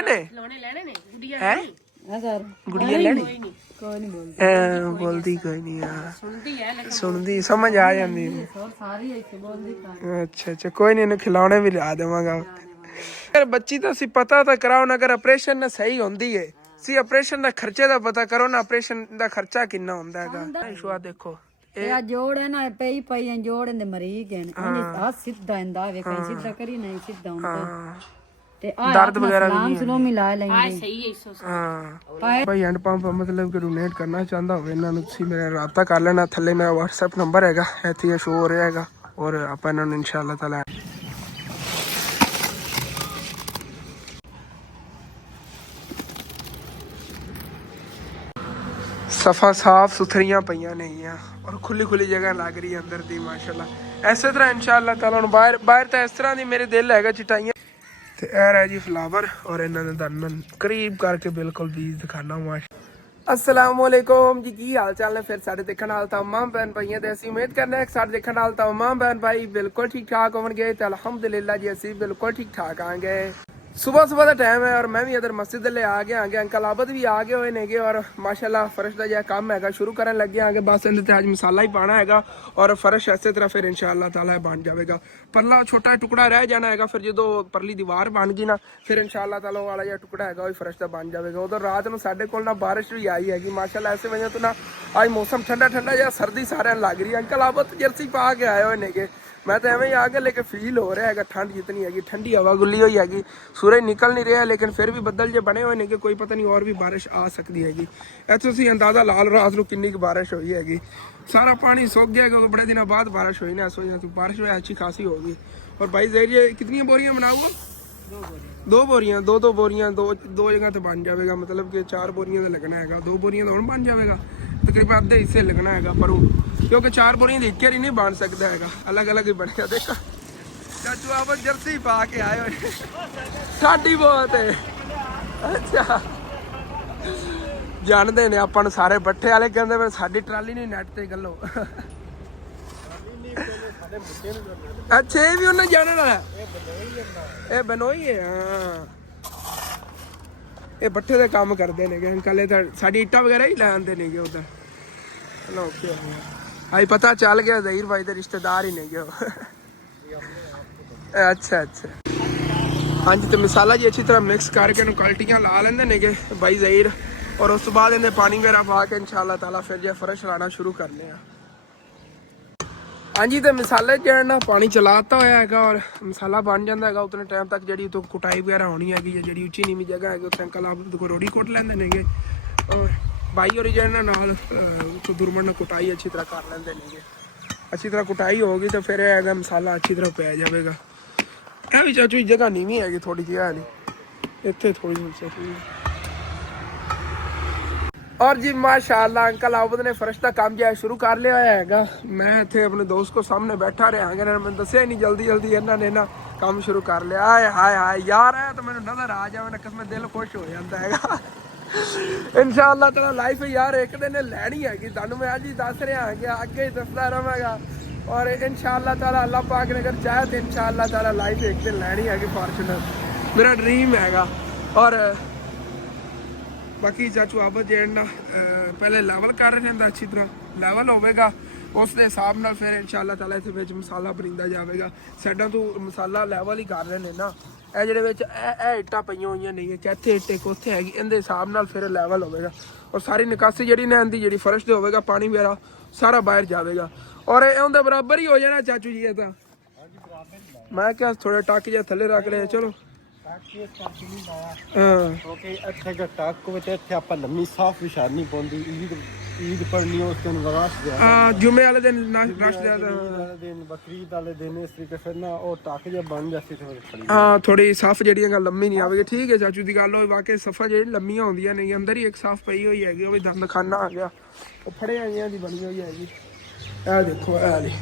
खिलौने लेने ने गुड़िया है अगर गुड़िया लेनी कोई नहीं बोलती बोलती कोई नहीं यार सुनती है लेकिन सुनती समझ आ जाती सारी ऐसे बोलती अच्छा अच्छा कोई नहीं इन्हें खिलौने भी ला देवांगा यार बच्ची तो सी पता तो कराओ ना अगर ऑपरेशन ना सही होंदी है सी ऑपरेशन ਦਾ ਖਰਚੇ ਦਾ ਪਤਾ ਕਰੋ ਨਾ ਆਪਰੇਸ਼ਨ ਦਾ ਖਰਚਾ ਕਿੰਨਾ ਹੁੰਦਾ ਹੈਗਾ ਇਸ਼ੂਆ ਦੇਖੋ ਇਹ ਜੋੜ ਹੈ ਨਾ ਪਈ ਪਈ ਜੋੜ ਦੇ ਮਰੀਜ਼ ਹਨ ਉਹਨੇ ਆ ਸਿੱਧਾ ਇੰਦਾ ਵੇਖਾਂ ਸਿੱਧਾ ਕਰੀ ਨਹੀਂ ਸਿੱਧਾ ਹੁੰਦਾ ਤੇ ਆ ਦਰਦ ਵਗੈਰਾ ਵੀ ਨਹੀਂ ਸਲੋ ਮਿਲਾ ਲੈਂਦੇ ਆ ਸਹੀ ਹੈ ਇਸ ਹਾਂ ਭਾਈ ਹੈਂਡ ਪੰਪ ਮਤਲਬ ਕਿ ਡੋਨੇਟ ਕਰਨਾ ਚਾਹੁੰਦਾ ਹੋਵੇ ਇਹਨਾਂ ਨੂੰ ਤੁਸੀਂ ਮੇਰੇ ਰਾਬਤਾ ਕਰ ਲੈਣਾ ਥੱਲੇ ਮੇਰਾ WhatsApp ਨੰਬਰ ਹੈਗਾ ਇੱਥੇ ਸ਼ੋ ਹੋ ਰਿਹਾ ਹੈਗਾ ਔਰ ਆਪਾਂ ਇਹਨਾਂ ਨੂੰ ਇਨਸ਼ਾਅੱਲਾ ਤਾਲਾ सफा साफ सुथरियां पईयां नहीं है और खुली खुली जगह लग रही है अंदर दी माशाल्लाह इस तरह इंशाअल्लाह ताला बाहर बाहर तो इस तरह दी मेरे दिल हैगा चिटाइयां ते ए रहा जी फ्लावर और इन्हां दे दरन करीब करके बिल्कुल बीज दिखाना माशा अस्सलाम वालेकुम जी की हाल चाल ने फिर साडे देखण वाल तमाम बहन भाईयां ते ਅਸੀਂ उम्मीद करने हैं साडे देखण वाल तमाम बहन भाई बिल्कुल ठीक ठाक होवणगे ते अल्हम्दुलिल्लाह जी ਅਸੀਂ बिल्कुल ठीक ठाक आंगे सुबह सुबह का टाइम है और मैं भी इधर मस्जिद ले आ गया आगे अंकल आबद भी आ गए हुए नेगे और माशाल्लाह फर्श का जो काम है शुरू करन लगे आगे बस इन्हें अज मसाला ही पाना है और फर्श इस तरह फिर इंशाअल्लाह ताला बन जाएगा परला छोटा टुकड़ा रह जाना है फिर जो परली दीवार बन गई ना फिर इंशाअल्लाह ताला वाला जो टुकड़ा है वही फर्श का बन जाएगा उधर रात में साढ़े को ना बारिश भी आई हैगी माशाल्लाह ऐसे वजह तो ना आज मौसम ठंडा ठंडा या सर्दी सारे लग रही है अंकल आबद जर्सी पा के आए हुए नेगे मैं तो एवं ही आ गया लेकिन फील हो रहा है ठंड जितनी हैगी ठंडी हवा गुल्ली हुई हैगी सूरज निकल नहीं रहा लेकिन फिर भी बदल जो बने हुए ने कोई पता नहीं और भी बारिश आ सकती हैगी इतने तुसीं अंदाजा ला लो रात को कितनी बारिश हुई हैगी सारा पानी सूख गया क्योंकि बड़े दिनों बाद बारिश हुई ना सोचा तो बारिश में अच्छी खासी होगी और भाई जहरिए कितनी बोरियां बनाऊंगा दो बोरियां दो बोरियां दो जगह तो बन जाएगा मतलब कि 4 बोरियां तो लगना है 2 बोरियां तो बन जाएगा तकरीबन आधे हिस्से लगना है पर क्योंकि 4 बोरियां एक ही नहीं बन सकता है अलग अलग ही बनेगा देखो चाचू आप जर्सी पा के आए हुए साडी बहुत है अच्छा जानते ने अपन सारे बट्ठे वाले कहते फिर साडी ट्राली नहीं नैट ते गलो अच्छा ये भी उन्हें जानना है ये बनोई है हाँ ये बट्ठे दे काम करते ने अंकल साडी इट्टा वगैरह ही ले आते ने उधर चलो ओके आई पता चल गया जहीर भाई के रिश्तेदार ही नहीं गए अच्छा अच्छा हाँ जी तो मसाला जी अच्छी तरह मिक्स करके क्वालिटियाँ ला लेंगे नेगे भाई जहीर और उस तो बाद इन्हें पानी वगैरह पा के इंशाअल्लाह ताला फिर जो फर्श लाना शुरू करने हाँ जी तो मसाले जो है ना पानी चलाता होया है और मसाला बन जाता है उतने टाइम तक जी तो कुटाई वगैरह होनी है जी उच्ची नीवी जगह है उत्थे अंकल आप को रोड़ी कुट लेंगे नेगे और भाई और जो है ना दुरमन कुटाई अच्छी तरह कर लेंगे नेगे अच्छी तरह कुटाई होगी तो फिर है मसाला अच्छी तरह पै जाएगा यह भी चाचू जगह नीवी हैगी थोड़ी जी है नहीं इतने थोड़ी सी और जी माशाअल्लाह अंकल आबद ने फर्श का काम जो शुरू कर लिया है मैं इतने अपने दोस्त को सामने बैठा रहा मैंने दसिया नहीं जल्दी जल्दी इन्होंने ना काम शुरू कर लिया हाय हाय हाय यार है तो मैंने नजर आ जाए मैंने कसम दिल खुश हो जाता है इंशाअल्लाह तेरा लाइफ यार एक दिन लैनी हैगी तुहानू मैं अज ही दस रहा है अगे ही दसदा रहांगा और इंशाअल्लाह ताला अल्लाह पाक ने अगर चाहे तो इंशाअल्लाह ताला लाइफ एक दिन लैनी हैगी फॉर्चुनर मेरा ड्रीम हैगा और बाकी चाचू आबद जो ना पहले लैवल कर रहे हैं अच्छी तरह लैवल होगा उस हिसाब न फिर इंशाअल्लाह ताला इस मसाला बरींदा जाएगा साइडों तो मसाला लैवल ही कर रहे हैं ना ਇਹ ਜਿਹੜੇ ਵਿੱਚ ਇਹ ਇੱਟਾਂ ਪਈਆਂ ਹੋਈਆਂ ਨਹੀਂ ਕਿੱਥੇ ਇੱਟੇ ਕੋਥੇ ਹੈਗੀ ਇਹਦੇ ਹਿਸਾਬ ਨਾਲ ਫਿਰ ਲੈਵਲ ਹੋਵੇਗਾ ਔਰ ਸਾਰੀ ਨਿਕਾਸੀ ਜਿਹੜੀ ਨਾ ਇਹਦੀ ਜਿਹੜੀ ਫਰਸ਼ ਤੇ ਹੋਵੇਗਾ ਪਾਣੀ ਵਗੈਰਾ ਸਾਰਾ ਬਾਹਰ ਜਾਵੇਗਾ ਔਰ ਇਹ ਉਹਦੇ ਬਰਾਬਰ ਹੀ ਹੋ ਜਾਣਾ ਚਾਚੂ ਜੀ ਇਹ ਤਾਂ ਮੈਂ ਕਿਹਾ ਥੋੜਾ ਟੱਕ ਜਿਹਾ ਥੱਲੇ ਰੱਖ ਲਿਆ ਚਲੋ ओके अच्छा का टाक को ते थे ਆਪਾਂ ਲੰਮੀ ਸਾਫ ਵਿਛਾਣੀ ਪਉਂਦੀ ਈਦ ਪੜਨੀ ਉਸ ਦਿਨ ਵਰਾਸ਼ ਦੇ ਜੁਮੇ ਵਾਲੇ ਦਿਨ ਨਾਸ਼ ਦੇ ਦਿਨ ਬਕਰੀਦ ਵਾਲੇ ਦਿਨ ਇਸ ਤਰੀਕੇ ਫਿਰ ਨਾ ਉਹ ਟਾਕ ਜਿਹਾ ਬਣ ਜਾਂਦੀ ਥੋੜੀ ਹਾਂ ਥੋੜੀ ਸਾਫ ਜਿਹੜੀਆਂ ਗੱਲ ਲੰਮੀ ਨਹੀਂ ਆਵੇਗੀ ਠੀਕ ਹੈ ਚਾਚੂ ਦੀ ਗੱਲ ਹੋਈ ਵਾਕਈ ਸਫਾ ਜਿਹੜੀ ਲੰਮੀਆਂ ਹੁੰਦੀਆਂ ਨੇ ਅੰਦਰ ਹੀ ਇੱਕ ਸਾਫ ਪਈ ਹੋਈ ਹੈਗੀ ਉਹ ਵੀ ਦੰਦ ਖਾਨਾ ਆ ਗਿਆ ਉਹ ਫੜੇ ਆਈਆਂ ਦੀ ਬਣੀ ਹੋਈ ਹੈਗੀ ਇਹ ਦੇਖੋ ਇਹ ਲਈ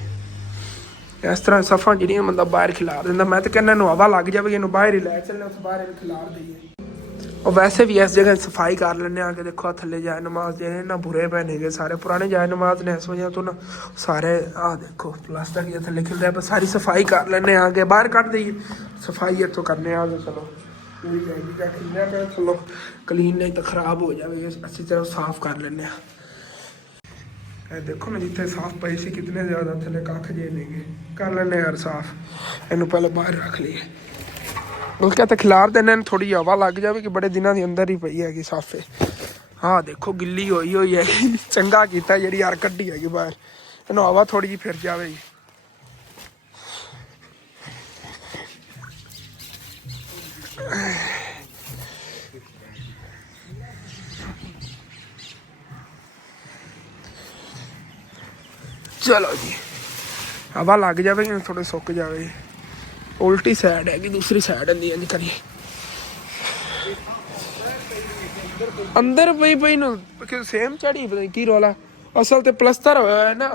इस तरह सफा जी बंदा बाहर खिलार दिता मैं तो कहना हवा लग जाए इन बाहर ही लै चलने उस बाहर खिलार दईए और वैसे भी इस जगह सफाई कर लें आके देखो थले जाए नमाज दे ना बुरे पैने गए सारे पुराने जाए नमाज ने इस वजह तो ना सारे आ देखो प्लास्टिक ये थले खिल रहा है सारी सफाई कर लें आगे बाहर कट दईए सफाई इतों करने आगे चलो ਕੋਈ ਜਾਗੀ ਜਾ ਖਿਲਿਆ ਪਿਆ ਚਲੋ ਕਲੀਨ ਨਹੀਂ ਤਾਂ ਖਰਾਬ ਹੋ ਜਾਵੇ ਅਸੀਂ ਚਲੋ ਸਾਫ਼ ਕਰ ਲੈਂਦੇ ਹਾਂ। ਇਹ ਦੇਖੋ ਨਾ ਜਿੱਥੇ ਸਾਫ਼ ਪਈ ਸੀ ਕਿਤਨੇ ਜ਼ਿਆਦਾ ਥੱਲੇ ਕੱਖ ਜੇ ਨੇਗੇ ਕਰ ਲੈਂਦੇ ਯਾਰ ਸਾਫ਼। ਇਹਨੂੰ ਪਹਿਲਾਂ ਬਾਹਰ ਰੱਖ ਲਈਏ ਬਲਕਿ ਤਾਂ ਖਿਲਾਰ ਦਿੰਦੇ ਨੇ ਥੋੜੀ ਹਵਾ ਲੱਗ ਜਾਵੇ ਕਿ ਬੜੇ ਦਿਨਾਂ ਦੀ ਅੰਦਰ ਹੀ ਪਈ ਹੈਗੀ ਸਾਫੇ। ਹਾਂ ਦੇਖੋ ਗਿੱਲੀ ਹੋਈ ਹੈਗੀ ਚੰਗਾ ਕੀਤਾ ਜਿਹੜੀ ਯਾਰ ਕੱਢੀ ਹੈਗੀ ਬਾਹਰ ਇਹਨੂੰ ਹਵਾ ਥੋੜੀ ਜਿਹੀ ਫਿਰ ਜਾਵੇ ਜੀ। ਚਲੋ ਜੀ ਹਵਾ ਲੱਗ ਜਾਵੇ ਥੋੜੇ ਸੁੱਕ ਜਾਵੇ। ਉਲਟੀ ਸਾਈਡ ਹੈਗੀ ਦੂਸਰੀ ਸਾਈਡ ਹੁੰਦੀ ਇੰਜ ਕਰੀਏ ਅੰਦਰ ਪਈ ਨੂੰ ਸੇਮ ਚੜੀ ਪਤਾ ਕੀ ਰੌਲਾ ਅਸਲ ਤੇ ਪਲਸਤਰ ਹੋਇਆ ਹੈ ਨਾ।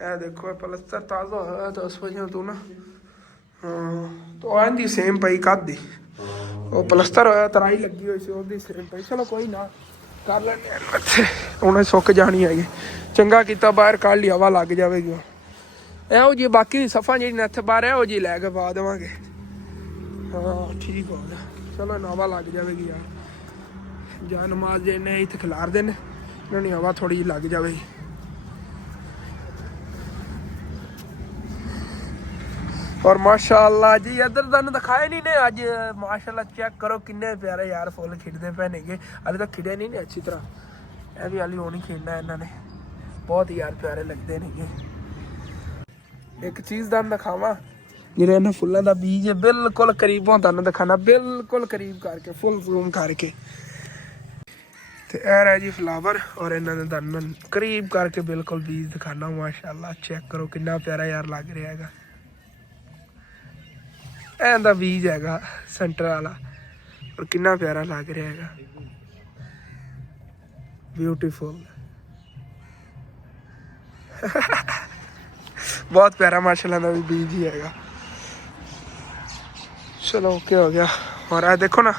ਇਹ ਦੇਖੋ ਪਲਸਤਰ ਤਾਜ਼ਾ ਹੋਇਆ ਤਾਂ ਉਸ ਵਜ੍ਹਾ ਤੋਂ ਨਾ ਹਾਂ ਤਾਂ ਆਂਦੀ ਸੇਮ ਪਈ ਕੱਦੀ ਉਹ ਪਲਸਤਰ ਹੋਇਆ ਤਰਾਈ ਲੱਗੀ ਹੋਈ ਸੀ ਉਹਦੀ ਸੇਮ ਪਈ। ਚਲੋ ਕੋਈ ਨਾ ਕਰ ਲੈਂਦੇ ਇੱਥੇ ਹੁਣ ਸੁੱਕ ਜਾਣੀ ਹੈਗੀ। ਚੰਗਾ ਕੀਤਾ ਬਾਹਰ ਕੱਢ ਲਈ ਹਵਾ ਲੱਗ ਜਾਵੇਗੀ। ਇਹੋ ਜਿਹੀ ਬਾਕੀ ਸਫਾ ਜਿਹੜੀ ਨੱਥ ਬਾਹਰ ਇਹੋ ਜਿਹੀ ਲੈ ਕੇ ਪਾ ਦੇਵਾਂਗੇ। ਹਾਂ ਠੀਕ ਹੋ ਗਿਆ ਚਲੋ ਹਵਾ ਲੱਗ ਜਾਵੇਗੀ ਯਾਰ ਜਾਂ ਨਮਾਜ਼ ਜੇ ਨੇ ਇੱਥੇ ਖਿਲਾਰ ਦੇਣ ਇਹਨਾਂ ਨੂੰ ਹਵਾ ਥੋੜੀ ਜਿਹੀ ਲੱਗ ਜਾਵੇਗੀ। और माशाल्लाह जी इधर तुम दिखाए नहीं ने अज माशाल्लाह चेक करो किन्ने प्यारे यार फुल खिड़ते पे नेगे हाले तक खिड़े नहीं ने अच्छी तरह। ये भी हाली होनी खिड़ना इन्होंने बहुत ही यार प्यारे लगते नेगे। एक चीज़ तुम दिखावा जिन्हें इन्हें फुलों का बीज है बिल्कुल करीबों तुम दिखाना बिल्कुल करीब करके फुल जूम करके तो यह है जी फ्लावर और इन्होंने तुम करीब करके बिल्कुल बीज दिखाना। माशाल्लाह चेक करो कितना प्यारा यार लग रहा है। ਇਹਦਾ ਬੀਜ ਹੈਗਾ ਸੈਂਟਰ ਵਾਲਾ ਔਰ ਕਿੰਨਾ ਪਿਆਰਾ ਲੱਗ ਰਿਹਾ ਹੈਗਾ ਬਿਊਟੀਫੁਲ ਬਹੁਤ ਪਿਆਰਾ ਮਾਸ਼ਾਅੱਲਾ ਦਾ ਵੀ ਬੀਜ ਹੀ ਹੈਗਾ। ਚਲੋ ਓਕੇ ਹੋ ਗਿਆ। ਔਰ ਇਹ ਦੇਖੋ ਨਾ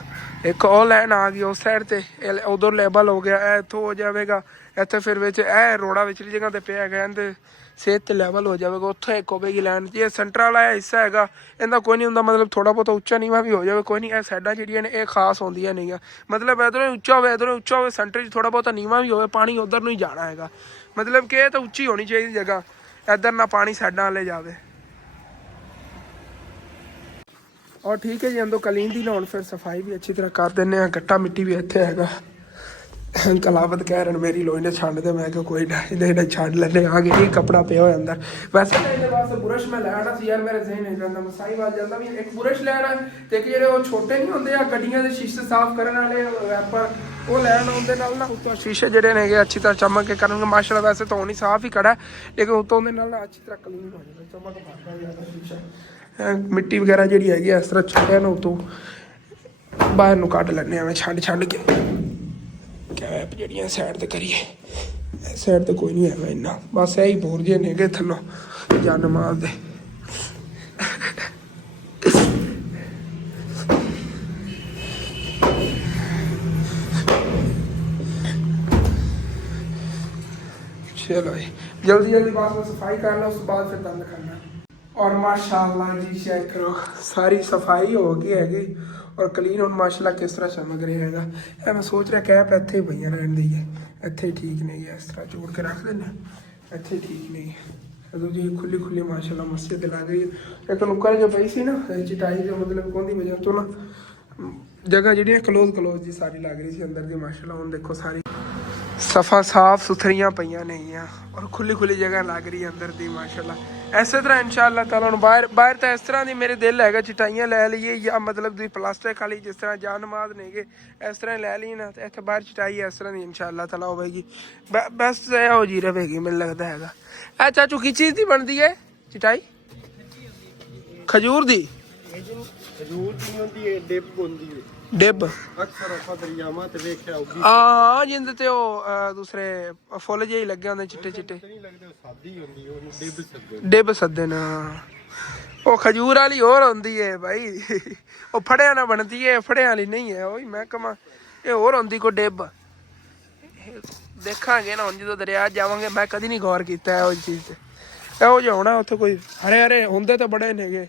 ਇੱਕ ਉਹ ਲਾਈਨ ਆ ਗਈ ਉਸ ਸਾਈਡ ਤੇ ਉਧਰ ਲੈਬਲ ਹੋ ਗਿਆ ਇਹ ਇੱਥੋਂ ਹੋ ਜਾਵੇਗਾ ਇੱਥੇ ਫਿਰ ਵਿੱਚ ਇਹ ਰੋੜਾ ਵਿਚਲੀ ਜਗ੍ਹਾ ਤੇ ਪਿਆ ਹੈਗਾ ਇਹਦੇ ਸਿਹਤ ਤੇ ਲੈਵਲ ਹੋ ਜਾਵੇਗਾ ਉੱਥੇ ਇੱਕ ਹੋਵੇਗੀ ਲਾਈਨ ਇਹ ਸੈਂਟਰ ਵਾਲਾ ਹਿੱਸਾ ਹੈਗਾ ਇਹਦਾ ਕੋਈ ਨਹੀਂ ਹੁੰਦਾ ਮਤਲਬ ਥੋੜਾ ਬਹੁਤਾ ਉੱਚਾ ਨੀਵਾਂ ਵੀ ਹੋ ਜਾਵੇ ਕੋਈ ਨਹੀਂ। ਇਹ ਸਾਈਡਾਂ ਜਿਹੜੀਆਂ ਨੇ ਇਹ ਖਾਸ ਹੁੰਦੀਆਂ ਨਹੀਂ ਆ ਮਤਲਬ ਇੱਧਰੋਂ ਉੱਚਾ ਹੋਵੇ ਇੱਧਰੋਂ ਉੱਚਾ ਹੋਵੇ ਸੈਂਟਰ 'ਚ ਥੋੜਾ ਬਹੁਤਾ ਨੀਵਾਂ ਵੀ ਹੋਵੇ ਪਾਣੀ ਉੱਧਰ ਨੂੰ ਹੀ ਜਾਣਾ ਹੈਗਾ ਮਤਲਬ ਕਿ ਇਹ ਤਾਂ ਉੱਚੀ ਹੋਣੀ ਚਾਹੀਦੀ ਜਗ੍ਹਾ ਇੱਧਰ ਨਾ ਪਾਣੀ ਸਾਈਡਾਂ ਵਾਲੇ ਜਾਵੇ। और ठीक है जी अंदर कलीन दी ना फिर सफाई भी अच्छी तरह कर देने गट्टा मिट्टी भी इतने हैगा। कलावत कह रहे मेरी लोई ने छंड दे मैं कोई ना छंड लेने आ गए एक कपड़ा पे हो अंदर वैसे तो वास्ते बुरश मैं लैना सी यार मेरे जहन नहीं जाता मसाई बात जाता भी एक बुरश लैना ते कि जेडे वो छोटे नहीं होंदे या गड्डियां दे शीशे साफ करने वाले वैपर वो लैन उनदे नाल ना उत्तों शीशे जेडे ने अच्छी तरह चमक के करनगे माशाल्लाह वैसे तो नहीं साफ ही खड़ा लेकिन उत्तों दे नाल अच्छी तरह क्लीन हो जाए चमक मारदा जाता शीशा मिट्टी वगैरह जी हैगी इस तरह छोटे ना उतों बाहर नूं कढ लैने मैं छंड के कैप जड़ियाँ साइड ते करिए साइड ते कोई नहीं है इन्ना बस यही बोर जे ने थलों जन माल दे। चलो जल्दी जल्दी बस में सफाई कर लो उसके बाद फिर दंद खाना। और माशाल्लाह जी चेक करो सारी सफाई हो गई हैगी और क्लीन और माशाल्लाह किस तरह चमक रहा हैगा। है मैं सोच रहा कैप इत्थे ही पईयां रहन दी है इत्थे ठीक नहीं है इस तरह जोड़ के रख देना इत्थे ठीक नहीं है दूजी खुली खुली माशाल्लाह मस्जिद लग रही है एक नुक्कर जो पई सी ना चिटाई जो मतलब कोंदी वजह तो ना जगह जी क्लोज जी सारी लग रही थी अंदर दी माशाल्लाह हुण देखो सारी सफ़ा साफ सुथरियाँ पईयां नहीं है और खुली जगह लग रही है अंदर दी माशाल्लाह। इसे तरह इंशाअल्लाह ताला बाहर तो इस तरह की मेरे दिल है चिटाइयाँ लै लीए या मतलब प्लास्टिक वाली जिस तरह जान नमाज ने गे इस तरह लै ली ना तो इतने बाहर चिटाई इस तरह की इंशाअल्लाह ताला होगी बेस्ट हो जी रहेगी मैनूं लगता है। ए चाचू की चीज़ की बनती है चिटाई खजूर दी डिब हाँ जिंद ते दूसरे फुल जे लगे होंदे चिट्टे चिट्टे डिब सदे ना वो खजूर वाली होर होंदी है भाई वो फड़िया ना बनती है फड़िया वाली नहीं है वही मैं कमा ये होर होंदी कोई डिब देखा ना हम जो दरिया जावांगे मैं कदी नहीं गौर किया चीज़ से ਇਹੋ ਜਿਹਾ ਹੋਣਾ ਉੱਥੇ ਕੋਈ ਹਰੇ ਹੋਂਦੇ ਤਾਂ ਬੜੇ ਨੇਗੇ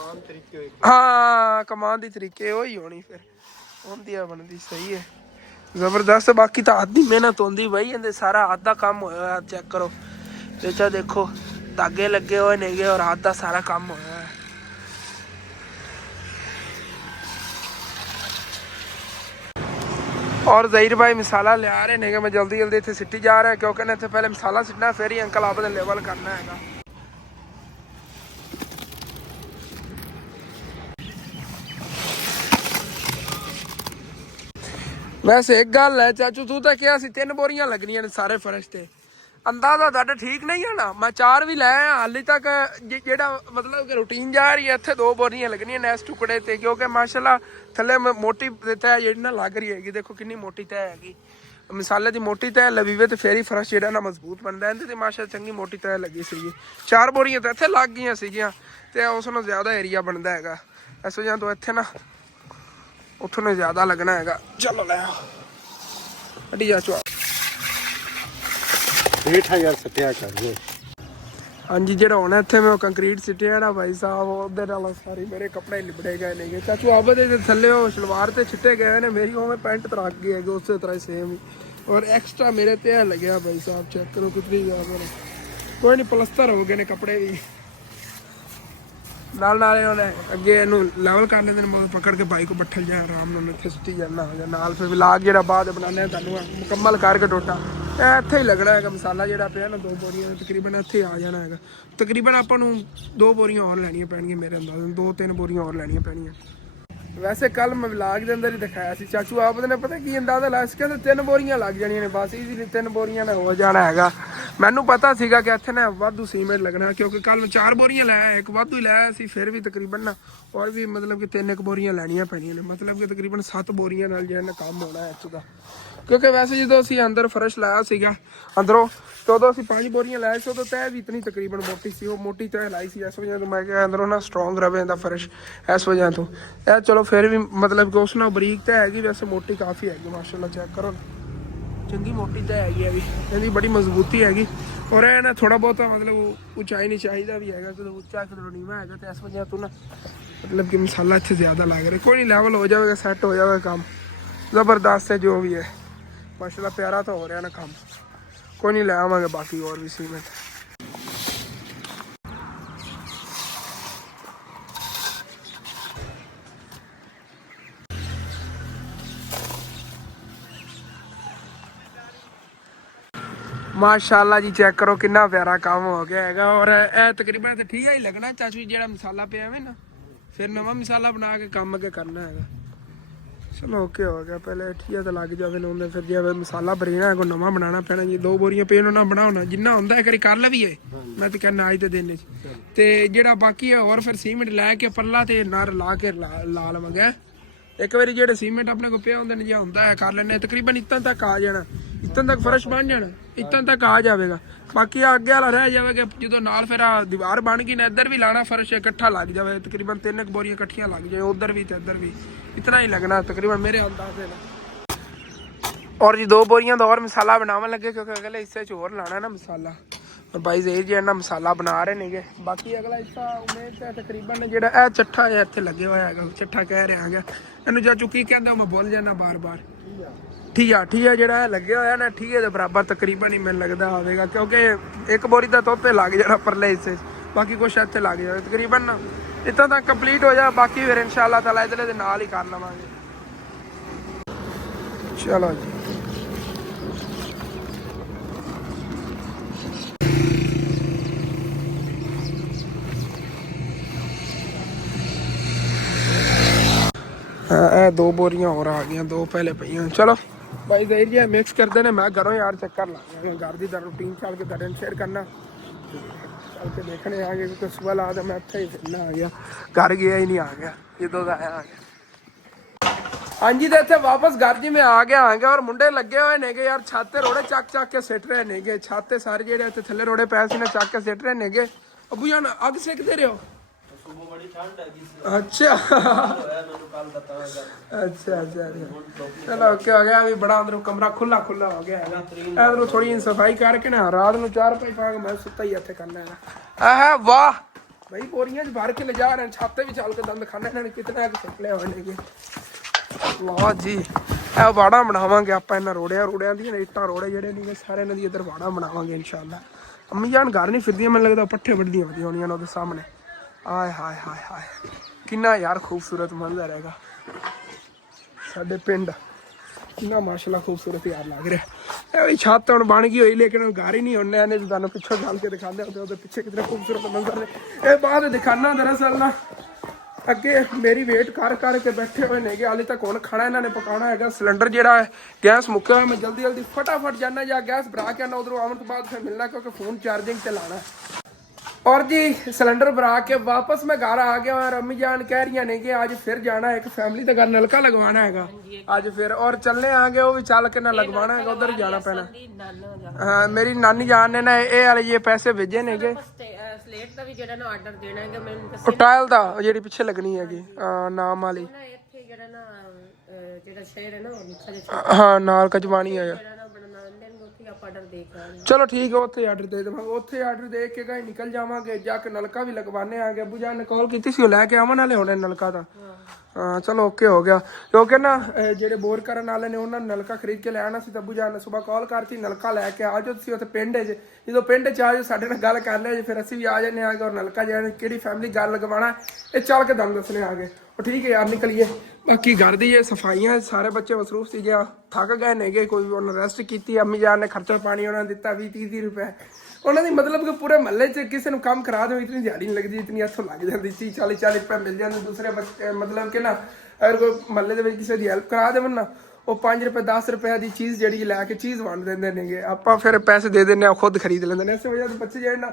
ਕਮਾਨ ਤਰੀਕੇ ਹੋਏ ਹਾਂ ਕਮਾਨ ਦੀ ਤਰੀਕੇ ਉਹੀ ਹੋਣੀ ਫਿਰ ਹੁੰਦੀ ਆ ਬਣਦੀ ਸਹੀ ਹੈ ਜ਼ਬਰਦਸਤ ਬਾਕੀ ਤਾਂ ਹੱਥ ਦੀ ਮਿਹਨਤ ਹੁੰਦੀ ਬਈ ਇਹਦੇ ਸਾਰਾ ਹੱਥ ਦਾ ਕੰਮ ਹੋਇਆ ਹੋਇਆ ਚੈੱਕ ਕਰੋ ਵਿੱਚ ਦੇਖੋ ਧਾਗੇ ਲੱਗੇ ਹੋਏ ਨੇਗੇ ਔਰ ਹੱਥ ਦਾ ਸਾਰਾ ਕੰਮ ਹੋਇਆ ਹੈ और ज़हीर भाई मसाला ले आ रहे हैं मैं जल्दी जल्दी इतने सिटी जा रहा है क्योंकि ना इतने पहले मसाला सिटना फिर ही अंकल आप लेवल करना है वैसे एक गल है चाचू तू तो क्या 3 बोरियां लगनियां ने सारे फर्श ते अंदाजा तुहाडा ठीक नहीं है ना मैं 4 भी लै आया हाली तक जेड़ा मतलब कि रूटीन जा रही है इत्थे 2 बोरियां लगनियां ने इस टुकड़े ते क्योंकि माशाल्लाह थल्ले मोटी तह जेड़ी ना लग रही हैगी देखो कितनी मोटी तह हैगी मसाले दी मोटी तह लवीवे ते फिर ही फर्श जेड़ा ना मजबूत बनदा है ते माशाल्लाह चंगी मोटी तह लगी सी 4 बोरियां तो इत्थे लग गईयां सीगियां ते उस नालों ज्यादा एरिया बनदा हैगा इस वजह तो इत्थे ना उत्थों ने ज्यादा लगना हैगा चलो ले आओ अड्डी जा चो हेठा यार सटिया कर दे हाँ जी जेड़ा होना इत्थे मैं कंक्रीट सिटिया ना भाई साहब उधर वाला सारी मेरे कपड़े लिबड़े गए नहीं चाचू अब दे थल्ले सलवार ते छिट्टे गए ने मेरी उवें पैंट तरक गई है उस तरह सेम ही और एक्स्ट्रा मेरे ते लगे भाई साहब चेक करो कितनी ज्यादा कोई नहीं प्लस्तर हो गए ने कपड़े भी नाल नाले उन्हें अगे इनू लेवल करने दिन पकड़ के बाइक को बट्ठल जाए आराम नाल इत्थे सिटी जाना हो जाए नाल फिर लाग जेड़ा बाद बनाने तुहानू मुकम्मल करके टोटा इत्थे ही लगना है मसाला जेड़ा पिया ना 2 बोरियां तकरीबन इत्थे ही आ जाना है तकरीबन आपां नू 2 बोरियां और लैनियां पैणगियां मेरे अंदाज़ 2-3 बोरियां और लैनियां पैणियां वैसे कल मैं व्लॉग दे अंदर ही दिखाया सी चाचू आप ने पता की अंदाज़ा लाया सी कहंदे 3 बोरियां लग जानियां ने बस इजीली 3 बोरियां ने हो जाना हैगा मैनू पता सीगा कि इत्थे ना वाधू सीमेंट लगना क्योंकि कल मैं 4 बोरियां लाया एक वाधू ही लाया सी फिर भी तकरीबन ना और भी मतलब कि 3 बोरियां लैनियां पैणियां ने मतलब कि तकरीबन 7 बोरियां नाल जेड़ा काम होना है इत्थों दा क्योंकि वैसे जो असीं अंदर फर्श लाया सीगा अंदरों तो उदों असीं 5 बोरियां लाए सी उदों तह भी इतनी तकरीबन मोटी सी वो मोटी तह लाई सी इस वजह तो मैं क्या अंदरों ना स्ट्रोंग रवे इंदा फर्श इस वजह तो यह चलो फिर भी मतलब कि उस नाल बरीक तह हैगी वैसे मोटी काफ़ी हैगी माशाल्लाह चेक करो चंगी मोटी तह हैगी है भी इहदी बड़ी मजबूती हैगी और यह ना थोड़ा बहुत मतलब ऊंचाई नहीं चाहिए भी है कि उच्चा कि नीवा है तो इस वजह तो ना मतलब कि मसाला इतने ज़्यादा लग रहा है कोई नहीं लेवल हो जाएगा सैट हो जाएगा काम ज़बरदस्त है जो भी है माशाल्लाह प्यारा तो हो रहा है ना काम कोई नहीं ले आवांगे बाकी और भी सीमेंट माशाल्लाह जी चेक करो कितना प्यारा काम हो गया है और तकरीबन तो ठीक है ही लगना चाचू जेड़ा मसाला पे है ना फिर नवा मसाला बना के काम अगे करना है चलो ओके हो गया पहले ठीक तो लग जाए ना फिर जो मसाला बरीना है कोई नवा बनाना पैना जी 2 बोरियां पे ना बनाना जिन्ना होंदा है करी कर ला भी है मैं तो कहना आज के दिन ते जेड़ा बाकी है और फिर सीमेंट लैके पल्ला ते नार ला के ला लवांगे एक बारी जेड़े सीमेंट अपने को पे होंदे ने जे होंदा है कर लेने तकरीबन इतना तक आ जाना इतना तक फर्श बन जाना इतना तक आ जाएगा बाकी अगे वाला रह जाएगा जो नाल फिर दीवार बन गई ना इधर भी लाना फर्श इकट्ठा लग जाए तकरीबन 3 बोरियां इकट्ठियां लग जाए उधर भी इधर भी इतना ही लगना तकरीबन मेरे अंदाजे ना और जी 2 बोरियां तो और मसाला बनावन लगे क्योंकि अगले हिस्से च और लाना ना मसाला और भाई ज़हीर जी ना मसाला बना रहे ने बाकी अगला हिस्सा उम्मीद है तकरीबन जेड़ा चट्ठा है इत्थे लगे हुआ है चट्ठा कह रहा है इन्हू चाचू की कहंदा मैं भुल जाना बार बार ठीक है जेड़ा लगे हुआ ना ठीक है बराबर तकरीबन ही मैंने लगता होगा क्योंकि एक बोरी का तो उत्ते लग जाना परले हिस्से बाकी कुछ इत्थे लग जाए तकरीबन ना इतना तक कंप्लीट हो जाए बाकी फिर इंशाअल्लाह ताला इधर दे नाल ही कर लवांगे चलो जी हाँ 2 बोरियां और आ गई 2 पहले पईयां चलो भाई ज़हीर जी मिक्स करते हैं मैं घरों यार चक्कर ला घर की रूटीन चल के तेरे शेयर करना चल के देखने आ गए क्योंकि सुबह ला तो मैं इतना ही फिरना आ गया घर गया ही नहीं आ गया जो आया आ गया हाँ जी तो इतने वापस घर जी में आ गया और मुंडे लगे हुए ने यार छाते रोड़े चक के सिट रहे ने छाते सारे जेडे इतने थले रोड़े पैसे ने चक के सिट रहे ने अबू जान अग सेकते रहे हो अच्छा अच्छा चलो ओके हो गया अभी बड़ा अंदर कमरा खुला हो गया है इधरों थोड़ी सफाई करके ना रात में 4 5 मैं सुता ही इत्थे करना है वाह भाई बोरियां च भर के ले जा रहे हैं, छाते भी चल के दंद खाने इन्होंने कितने सुपले होने। वाह जी, ਇਹ ਵਾੜਾ ਬਣਾਵਾਂਗੇ ਆਪਾਂ ਇਹਨਾਂ ਰੋੜਿਆਂ ਦੀਆਂ ਇੱਟਾਂ ਰੋੜੇ ਜਿਹੜੇ ਨਹੀਂ ਸਾਰੇ ਇਹਨਾਂ ਦੀ ਇੱਧਰ ਵਾੜਾ ਬਣਾਵਾਂਗੇ ਇਨਸ਼ਾਅੱਲਾ। ਅੰਮੀ ਜਾਨ ਘਰ ਨਹੀਂ ਫਿਰਦੀਆਂ, ਮੈਨੂੰ ਲੱਗਦਾ ਪੱਠੇ ਵੱਢਦੀਆਂ ਹੁੰਦੀਆਂ ਹੋਣੀਆਂ ਉਹਦੇ ਸਾਹਮਣੇ। ਆਏ ਹਾਏ ਹਾਏ ਹਾਏ ਕਿੰਨਾ ਯਾਰ ਖੂਬਸੂਰਤ ਮੰਜ਼ਰ ਹੈਗਾ ਸਾਡੇ ਪਿੰਡ, ਕਿੰਨਾ ਮਾਸ਼ਾਅੱਲਾ ਖੂਬਸੂਰਤ ਯਾਰ ਲੱਗ ਰਿਹਾ। ਇਹ ਵੀ ਛੱਤ ਹੁਣ ਬਣ ਗਈ ਹੋਈ ਲੇਕਿਨ ਉਹ ਘਰ ਹੀ ਨਹੀਂ ਹੁੰਨੇ ਨੇ, ਤੁਹਾਨੂੰ ਪਿੱਛੋਂ ਚੱਲ ਕੇ ਦਿਖਾਉਂਦੇ ਹੁੰਦੇ ਉਹਦੇ ਪਿੱਛੇ ਕਿਤਨੇ ਖੂਬਸੂਰਤ ਮੰਜ਼ਰ ਨੇ। ਇਹ ਬਾਅਦ ਦਿਖਾਣਾ ਦਰਅਸਲ ਨਾ ਅੱਗੇ ਮੇਰੀ ਵੇਟ ਕਰ ਕੇ ਬੈਠੇ ਹੋਏ ਨੇਗੇ, ਹਾਲੇ ਤੱਕ ਹੁਣ ਖਾਣਾ ਇਹਨਾਂ ਨੇ ਪਕਾਉਣਾ ਹੈਗਾ। ਸਿਲੰਡਰ ਜਿਹੜਾ ਹੈ ਗੈਸ ਮੁੱਕਿਆ ਹੋਇਆ, ਮੈਂ ਜਲਦੀ ਫਟਾਫਟ ਜਾਣਾ ਜਾਂ ਗੈਸ ਭਰਾ ਕੇ ਆਉਣਾ, ਉਧਰੋਂ ਆਉਣ ਤੋਂ ਬਾਅਦ ਫਿਰ ਮਿਲਣਾ ਕਿਉਂਕਿ ਫੋਨ ਚਾਰजिंग ਤੇ ਲਾਣਾ। और जी सिलेंडर भरा के वापस मैं घर आ गया और अम्मी जान कह रही ने कि आज फिर जाना है, एक फैमिली का घर नलका लगवाना हैगा आज फिर, और चलने आ गए वो भी चल के ना लगवाना है, उधर जाना पैना। हाँ मेरी नानी जान ने ना ये वाले ये पैसे भेजे ने ਸਲੇਟ ਦਾ ਵੀ ਜਿਹੜਾ ਨਾ ਆਰਡਰ ਦੇਣਾ ਹੈਗਾ ਮੈਨੂੰ टाइल ਦਾ ਜਿਹੜੀ ਪਿੱਛੇ ਲੱਗਣੀ ਹੈਗੀ ਨਾਮ ਵਾਲੀ ਨਾ ਇੱਥੇ ਜਿਹੜਾ ਨਾ ਜਿਹੜਾ ਸ਼ਹਿਰ ਹੈ ਨਾ ਉਹ ਨਿੱਕਾ ਜਿਹਾ ਹਾਂ ਨਾਲ ਕਜਵਾਣੀ ਆ ਜਿਹੜਾ ਨਾ ਬਣਨਾ ਅੰਦਰ ਨੂੰ ਉੱਥੇ ਆਪਾਂ ਆਰਡਰ ਦੇ ਕੇ ਆਵਾਂਗੇ। ਚਲੋ ਠੀਕ ਹੈ ਉੱਥੇ ਆਰਡਰ ਦੇ ਦੇਵਾਂਗੇ, ਉੱਥੇ ਆਰਡਰ ਦੇ ਕੇ ਗਏ ਨਿਕਲ ਜਾਵਾਂਗੇ, ਜਾ ਕੇ ਨਲਕਾ ਵੀ ਲਗਵਾਣੇ ਆ ਗਏ। ਅੱਬੂ ਜਾਨ ਨੇ ਕਾਲ ਕੀਤੀ ਸੀ ਉਹ ਲੈ ਕੇ ਆਵਾਂ ਨਾਲੇ ਹੁਣੇ ਨਲਕਾ ਦਾ। ਹਾਂ ਚਲੋ ਓਕੇ ਹੋ ਗਿਆ ਕਿਉਂਕਿ ਨਾ ਜਿਹੜੇ ਬੋਰ ਕਰਨ ਵਾਲੇ ਨੇ ਉਹਨਾਂ ਨੇ ਨਲਕਾ ਖਰੀਦ ਕੇ ਲੈ ਆਉਣਾ ਸੀ। ਅੱਬੂ ਜਾਨ ਨੇ ਸਵੇਰ ਕਾਲ ਕਰਤੀ ਨਲਕਾ ਲੈ ਕੇ ਆ ਜਾਓ ਤੁਸੀਂ ਉੱਥੇ ਪਿੰਡ 'ਚ, ਜਦੋਂ ਪਿੰਡ 'ਚ ਆ ਜਾਓ ਸਾਡੇ ਨਾਲ ਗੱਲ ਕਰ ਲਿਆ ਜੀ, ਫਿਰ ਅਸੀਂ ਵੀ ਆ ਜਾਂਦੇ ਆ ਗਏ ਔਰ ਨਲਕਾ ਜਿਹੜਾ ਕਿਹੜੀ ਫੈਮਿਲੀ ਗੱਲ ਲਗਵਾਉਣਾ ਇਹ ਚੱਲ ਕੇ ਤੁਹਾਨੂੰ ਦੱਸਣੇ ਆ ਗਏ। ਉਹ ਠੀਕ ਹੈ ਯਾਰ ਨਿਕਲੀਏ। ਬਾਕੀ ਘਰ ਦੀ ਇਹ ਸਫਾਈਆਂ ਸਾਰੇ ਬੱਚੇ ਮਸਰੂਫ ਸੀ ਗਿਆ ਥੱਕ ਗਏ ਨੇਗੇ, ਕੋਈ ਉਹਨਾਂ ਰੈਸਟ ਕੀਤੀ। ਅੰਮੀ ਜਾਨ ਨੇ ਖਰਚਾ ਪਾਣੀ ਉਹਨਾਂ ਨੇ ਦਿੱਤਾ 20-30 ਰੁਪਏ ਉਹਨਾਂ ਦੀ, ਮਤਲਬ ਕਿ ਪੂਰੇ ਮਹੱਲੇ 'ਚ ਕਿਸੇ ਨੂੰ ਕੰਮ ਕਰਾ ਦਿਓ ਇਤਨੀ ਦਿਹਾੜੀ ਨਹੀਂ ਲੱਗਦੀ ਇਤਨੀ ਇੱਥੋਂ ਲੱਗ ਜਾਂਦੀ ਸੀ। 40-40 ਰੁਪਏ ਮਿਲ ਜਾਂਦੇ ਦੂਸਰੇ ਬੱਚੇ, ਮਤਲਬ ਕਿ ਨਾ ਅਗਰ ਕੋਈ ਮਹੱਲੇ ਦੇ ਵਿੱਚ ਕਿਸੇ ਦੀ ਹੈਲਪ ਕਰਾ ਦੇਵਣ ਨਾ ਉਹ 5 ਰੁਪਏ 10 ਰੁਪਏ ਦੀ ਚੀਜ਼ ਜਿਹੜੀ ਲੈ ਕੇ ਚੀਜ਼ ਵੰਡ ਦਿੰਦੇ ਨੇਗੇ, ਆਪਾਂ ਫਿਰ ਪੈਸੇ ਦੇ ਦਿੰਦੇ ਆ ਖੁਦ ਖਰੀਦ ਲੈਂਦੇ ਨੇ। ਇਸੇ ਵਜ੍ਹਾ ਤੋਂ ਬੱਚੇ ਜਿਹੜੇ ਨਾ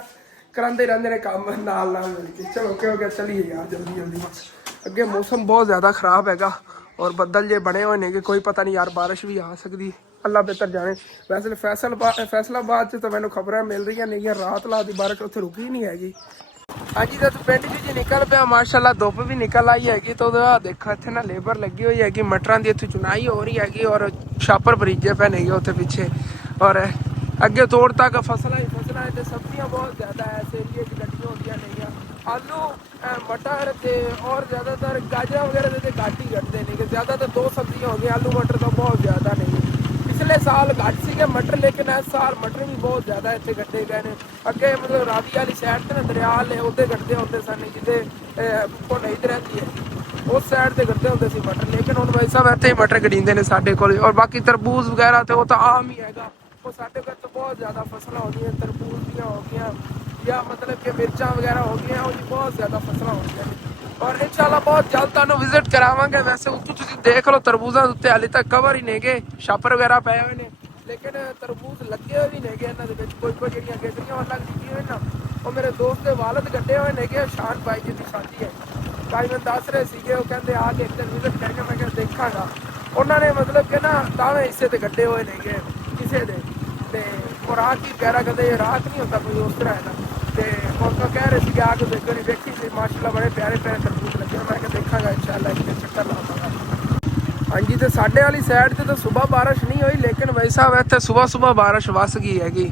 ਕਰਾਉਂਦੇ ਰਹਿੰਦੇ ਨੇ ਕੰਮ ਨਾਲ ਮਿਲ ਕੇ। ਚਲੋ ਓਕੇ ਹੋ ਗਿਆ ਚਲੀਏ ਯਾਰ ਜਲਦੀ ਬਸ। ਅੱਗੇ ਮੌਸਮ ਬਹੁਤ ਜ਼ਿਆਦਾ ਖਰਾਬ ਹੈਗਾ ਔਰ ਬੱਦਲ ਜੇ ਬਣੇ ਹੋਏ ਨੇ ਕਿ ਕੋਈ ਪਤਾ ਨਹੀਂ ਯਾਰ ਬਾਰਿਸ਼ ਵੀ ਆ ਸਕਦੀ, ਅੱਲਾ ਬਿਹਤਰ ਜਾਣੇ। ਵੈਸੇ ਫੈਸਲਾਬਾਦ 'ਚ ਤਾਂ ਮੈਨੂੰ ਖਬਰਾਂ ਮਿਲ ਰਹੀਆਂ ਨੇਗੀਆਂ ਰਾਤ ਦੀ ਬਾਰਿਸ਼ ਉੱਥੇ ਰੁਕੀ ਨਹੀਂ ਹੈਗੀ। ਹਾਂਜੀ ਤਾਂ ਪਿੰਡ ਵਿੱਚ ਨਿਕਲ ਪਿਆ ਮਾਸ਼ਾਅੱਲਾ, ਧੁੱਪ ਵੀ ਨਿਕਲ ਆਈ ਹੈਗੀ। ਤਾਂ ਉਹਦਾ ਦੇਖੋ ਇੱਥੇ ਨਾ ਲੇਬਰ ਲੱਗੀ ਹੋਈ ਹੈਗੀ, ਮਟਰਾਂ ਦੀ ਇੱਥੇ ਚੁਨਾਈ ਹੋ ਰਹੀ ਹੈਗੀ ਔਰ ਛਾਪਰ ਬਰੀਜੇ ਪਏ ਨੇਗੇ ਉੱਥੇ ਪਿੱਛੇ। ਔਰ ਅੱਗੇ ਤੋੜ ਤੱਕ ਫਸਲਾਂ ਤੇ ਸਬਜ਼ੀਆਂ ਬਹੁਤ ਜ਼ਿਆਦਾ ਹੈ ਇਸ ਏਰੀਏ 'ਚ ਗੱਡੀਆਂ ਹੁੰਦੀਆਂ ਨੇਗੀਆਂ। ਆਲੂ ਮਟਰ ਤੇ ਔਰ ਜ਼ਿਆਦਾਤਰ ਗਾਜਰਾਂ ਵਗੈਰਾ ਦੇ ਘੱਟ ਹੀ ਕੱਢਦੇ ਨੇ, ਜ਼ਿਆਦਾਤਰ ਦੋ ਸਬਜ਼ੀਆਂ ਹੋ ਗਈਆਂ, ਆਲੂ ਮਟਰ ਤਾਂ ਬਹੁਤ ਜ਼ਿਆਦਾ ਨਹੀਂ। ਪਿਛਲੇ ਸਾਲ ਘੱਟ ਸੀਗੇ ਮਟਰ ਲੇਕਿਨ ਇਸ ਸਾਲ ਮਟਰ ਵੀ ਬਹੁਤ ਜ਼ਿਆਦਾ ਇੱਥੇ ਕੱਢੇ ਗਏ ਨੇ। ਅੱਗੇ ਮਤਲਬ ਰਾਵੀ ਵਾਲੀ ਸਾਈਡ ਤੇ ਨਾ ਦਰਿਆ ਵਾਲੇ ਉਹਦੇ ਕੱਢਦੇ ਹੁੰਦੇ ਸਨ ਜਿਹਦੇ ਭੁੱਖ ਨਹੀਂ ਰਹਿੰਦੀ ਹੈ ਉਸ ਸਾਈਡ ਤੇ ਕੱਢਦੇ ਹੁੰਦੇ ਸੀ ਮਟਰ, ਲੇਕਿਨ ਹੁਣ ਭਾਈ ਸਾਹਿਬ ਇੱਥੇ ਹੀ ਮਟਰ ਕੱਢੀਂਦੇ ਨੇ ਸਾਡੇ ਕੋਲ। ਔਰ ਬਾਕੀ ਤਰਬੂਜ਼ ਵਗੈਰਾ ਤੇ ਉਹ ਤਾਂ ਆਮ ਹੀ ਹੈਗਾ, ਉਹ ਸਾਡੇ ਕੋਲ ਤਾਂ ਬਹੁਤ ਜ਼ਿਆਦਾ ਫਸਲਾਂ ਹੋ ਗਈਆਂ, ਤਰਬੂਜ਼ ਦੀਆਂ ਹੋ ਗਈਆਂ ਜਾਂ ਮਤਲਬ ਕਿ ਮਿਰਚਾਂ ਵਗੈਰਾ ਹੋ ਗਈਆਂ, ਉਹ ਜੀ ਬਹੁਤ ਜ਼ਿਆਦਾ ਫਸਲਾਂ ਹੋ ਗਈਆਂ ਨੇ। ਔਰ ਇਨਸ਼ਾਅੱਲਾ ਬਹੁਤ ਜਲਦ ਤੁਹਾਨੂੰ ਵਿਜ਼ਿਟ ਕਰਾਵਾਂਗੇ। ਵੈਸੇ ਉੱਤੋਂ ਤੁਸੀਂ ਦੇਖ ਲਓ ਤਰਬੂਜ਼ਾਂ ਦੇ ਉੱਤੇ ਹਾਲੇ ਤੱਕ ਕਵਰ ਹੀ ਨੇਗੇ, ਛਾਪਰ ਵਗੈਰਾ ਪਏ ਹੋਏ ਨੇ, ਲੇਕਿਨ ਤਰਬੂਜ਼ ਲੱਗੇ ਹੋਏ ਵੀ ਨੇਗੇ ਇਹਨਾਂ ਦੇ ਵਿੱਚ। ਕੋਈ ਜਿਹੜੀਆਂ ਗੱਡੀਆਂ ਅਲੱਗ ਦਿੱਤੀਆਂ ਹੋਏ ਨਾ ਉਹ ਮੇਰੇ ਦੋਸਤ ਦੇ ਵਾਲਦ ਗੱਡੇ ਹੋਏ ਨੇਗੇ, ਸ਼ਾਨ ਭਾਈ ਜੀ ਦੀ ਸ਼ਾਦੀ ਹੈ। ਭਾਈ ਮੈਨੂੰ ਦੱਸ ਰਹੇ ਸੀਗੇ, ਉਹ ਕਹਿੰਦੇ ਆ ਕੇ ਇੱਕ ਦਿਨ ਵਿਜ਼ਿਟ ਕਰਕੇ ਮੈਂ ਕਿਹਾ ਦੇਖਾਂਗਾ। ਉਹਨਾਂ ਨੇ ਮਤਲਬ ਕਿ ਨਾ ਦਾਵੇਂ ਹਿੱਸੇ ਤੇ ਗੱਡੇ ਹੋਏ ਨੇਗੇ ਕਿਸੇ ਦੇ, ਤੇ ਉਹ ਰਾਤ ਹੀ ਕਹਿ ਰਿਹਾ ਕਹਿੰਦੇ ਰਾਤ ਨਹੀਂ ਹੁੰਦਾ ਕੋਈ ਉਸ ਤਰ੍ਹਾਂ ਹੈ ਨਾ। ਤੇ ਉਹ ਤਾਂ ਕਹਿ ਰਹੇ ਸੀਗੇ ਆ ਕੇ ਦੇਖੋ ਨਹੀਂ ਵੇਖੀ ਸੀ ਮਾਸ਼ਾਅੱਲਾ ਬੜੇ ਪਿਆਰੇ ਤਰਬੂਜ਼ ਲੱਗੇ। ਮੈਂ ਕਿਹਾ ਦੇਖਾਂਗਾ ਇਨਸ਼ਾਅੱਲਾ ਇੱਕ ਦਿਨ ਚੱਕਰ ਲਾਵਾਂਗਾ। ਹਾਂਜੀ ਤੇ ਸਾਡੇ ਵਾਲੀ ਸਾਈਡ ਤੇ ਤਾਂ ਸਵੇਰ ਬਾਰਿਸ਼ ਨਹੀਂ ਹੋਈ, ਲੇਕਿਨ ਭਾਈ ਸਾਹਿਬ ਇੱਥੇ ਸਵੇਰ ਬਾਰਿਸ਼ ਵਸ ਗਈ ਹੈਗੀ।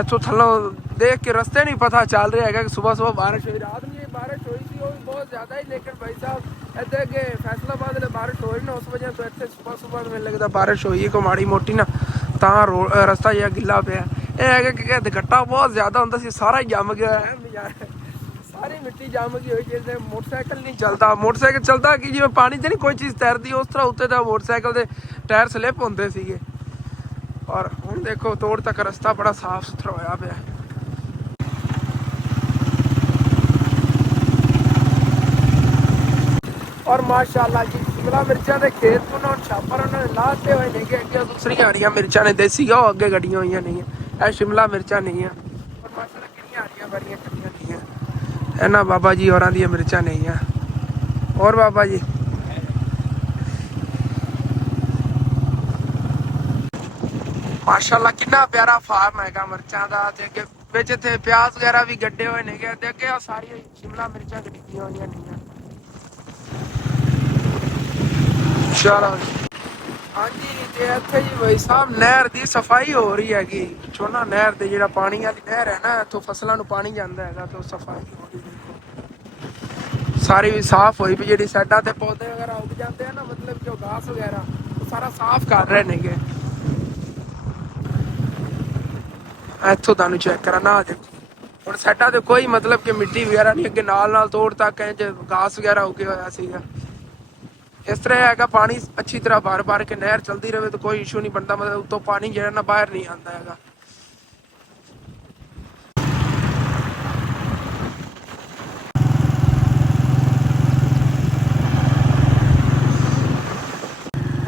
ਇੱਥੋਂ ਥੱਲੋਂ ਦੇਖ ਕੇ ਰਸਤੇ ਨਹੀਂ ਪਤਾ ਚੱਲ ਰਿਹਾ ਹੈਗਾ ਕਿ ਸਵੇਰ ਬਾਰਿਸ਼ ਹੋਈ। ਰਾਤ ਨੂੰ ਬਾਰਿਸ਼ ਹੋਈ ਸੀ ਉਹ ਵੀ ਬਹੁਤ ਜ਼ਿਆਦਾ ਹੀ, ਲੇਕਿਨ ਭਾਈ ਸਾਹਿਬ ਇੱਥੇ ਅੱਗੇ ਫੈਸਲਾਬਾਦ ਦੇ ਬਾਰਿਸ਼ ਹੋਈ ਨਾ ਉਸ ਵਜ੍ਹਾ ਤੋਂ ਇੱਥੇ ਸਵੇਰ ਮੈਨੂੰ ਲੱਗਦਾ ਬਾਰਿਸ਼ ਹੋਈ ਹੈ ਕੋਈ ਮਾੜੀ ਮੋਟੀ ਨਾ, ਤਾਂ ਰਸਤਾ ਜਿਹਾ ਗਿੱਲਾ ਪਿਆ। ਇਹ ਹੈਗਾ ਕਿ ਗੱਟਾ ਬਹੁਤ ਜ਼ਿਆਦਾ ਹੁੰਦਾ ਸੀ, ਸਾਰਾ ਹੀ ਜੰਮ ਗਿਆ ਹੈ, ਸਾਰੀ ਮਿੱਟੀ ਜੰਮ ਗਈ ਹੋਈ। ਜਿਵੇਂ ਮੋਟਰਸਾਈਕਲ ਨਹੀਂ ਚੱਲਦਾ, ਮੋਟਰਸਾਈਕਲ ਚੱਲਦਾ ਕਿ ਜਿਵੇਂ ਪਾਣੀ ਤੇ ਨਹੀਂ ਕੋਈ ਚੀਜ਼ ਤੈਰਦੀ ਉਸ ਤਰ੍ਹਾਂ ਉੱਤੇ ਦਾ ਮੋਟਰਸਾਈਕਲ ਦੇ ਟਾਇਰ ਸਲਿੱਪ ਹੁੰਦੇ ਸੀਗੇ। ਔਰ ਹੁਣ ਦੇਖੋ ਤੋੜ ਤੱਕ ਰਸਤਾ ਬੜਾ ਸਾਫ ਸੁਥਰਾ ਹੋਇਆ ਪਿਆ। ਔਰ ਮਾਸ਼ਾਅੱਲਾ ਜੀ ਸ਼ਿਮਲਾ ਮਿਰਚਾਂ ਦੇ ਖੇਤ ਤੋਂ ਨਾ ਛਾਪਰ ਉਹਨਾਂ ਨੇ ਲਾਤੇ ਹੋਏ ਨੇਗੇ। ਅੱਗੇ ਦੂਸਰੀਆਂ ਹਰੀਆਂ ਮਿਰਚਾਂ ਨੇ ਦੇਸੀ ਉਹ ਅੱਗੇ ਗੱਡੀਆਂ ਹੋਈਆਂ ਨਹੀਂ, ਇਹ ਸ਼ਿਮਲਾ ਮਿਰਚਾਂ ਨਹੀਂ ਆ। ਔਰ ਮਾਸ਼ਾਅੱਲਾ ਕਿੰਨੀਆਂ ਹਰੀਆਂ ਭਰੀਆਂ ਕੱਟੀਆਂ ਨਹੀਂ ਆ ਇਹਨਾਂ ਬਾਬਾ ਜੀ ਹੋਰਾਂ ਦੀਆਂ ਮਿਰਚਾਂ ਨਹੀਂ ਆ। ਹੋਰ ਬਾਬਾ ਜੀ ਮਾਸ਼ਾਅੱਲਾ ਕਿੰਨਾ ਪਿਆਰਾ ਫਾਰਮ ਹੈਗਾ ਮਿਰਚਾਂ ਦਾ। ਤੇ ਅੱਗੇ ਵਿੱਚ ਇੱਥੇ ਪਿਆਜ਼ ਵਗੈਰਾ ਵੀ ਗੱਡੇ ਹੋਏ ਨੇਗੇ ਤੇ ਅੱਗੇ ਸਾਰੀਆਂ ਸ਼ਿਮਲਾ ਮਿਰਚਾਂ ਗੱਡੀਆਂ ਹੋਈਆਂ ਨਹੀਂ। ਚਲੋ ਹਾਂਜੀ ਤੇ ਇੱਥੇ ਜੀ ਭਾਈ ਸਾਹਿਬ ਨਹਿਰ ਦੀ ਸਫਾਈ ਹੋ ਰਹੀ ਹੈਗੀ। ਚੋਨਾ ਨਹਿਰ ਦੇ ਜਿਹੜਾ ਪਾਣੀ ਵਾਲੀ ਨਹਿਰ ਹੈ ਨਾ ਇੱਥੋਂ ਫਸਲਾਂ ਨੂੰ ਪਾਣੀ ਜਾਂਦਾ ਹੈਗਾ ਤੇ ਉਹ ਸਫਾਈ ਹੋ ਰਹੀ ਹੈ। ਸਾਰੀ ਵੀ ਸਾਫ਼ ਹੋਈ ਵੀ, ਜਿਹੜੀ ਸਾਈਡਾਂ ਤੇ ਪੌਦੇ ਵਗੈਰਾ ਉੱਗ ਜਾਂਦੇ ਆ ਨਾ, ਮਤਲਬ ਕਿ ਉਹ ਘਾਸ ਵਗੈਰਾ ਉਹ ਸਾਰਾ ਸਾਫ਼ ਕਰ ਰਹੇ ਨੇਗੇ। ਇੱਥੋਂ ਤੁਹਾਨੂੰ ਚੈੱਕ ਕਰਾਂ ਨਾ, ਦੇਖੋ ਹੁਣ ਸਾਈਡਾਂ ਤੇ ਕੋਈ ਮਤਲਬ ਕਿ ਮਿੱਟੀ ਵਗੈਰਾ ਨਹੀਂ, ਅੱਗੇ ਨਾਲ ਤੋੜ ਤੱਕ ਇੰਜ ਘਾਸ ਵਗੈਰਾ ਉੱਗੇ ਹੋਇਆ ਸੀਗਾ। ਇਸ ਤਰ੍ਹਾਂ ਹੈਗਾ, ਪਾਣੀ ਅੱਛੀ ਤਰ੍ਹਾਂ ਭਰ ਕੇ ਨਹਿਰ ਚਲਦੀ ਰਹੇ ਤਾਂ ਕੋਈ ਇਸ਼ੂ ਨਹੀਂ ਬਣਦਾ, ਮਤਲਬ ਉੱਤੋਂ ਪਾਣੀ ਜਿਹੜਾ ਨਾ ਬਾਹਰ ਨਹੀਂ ਆਉਂਦਾ ਹੈਗਾ।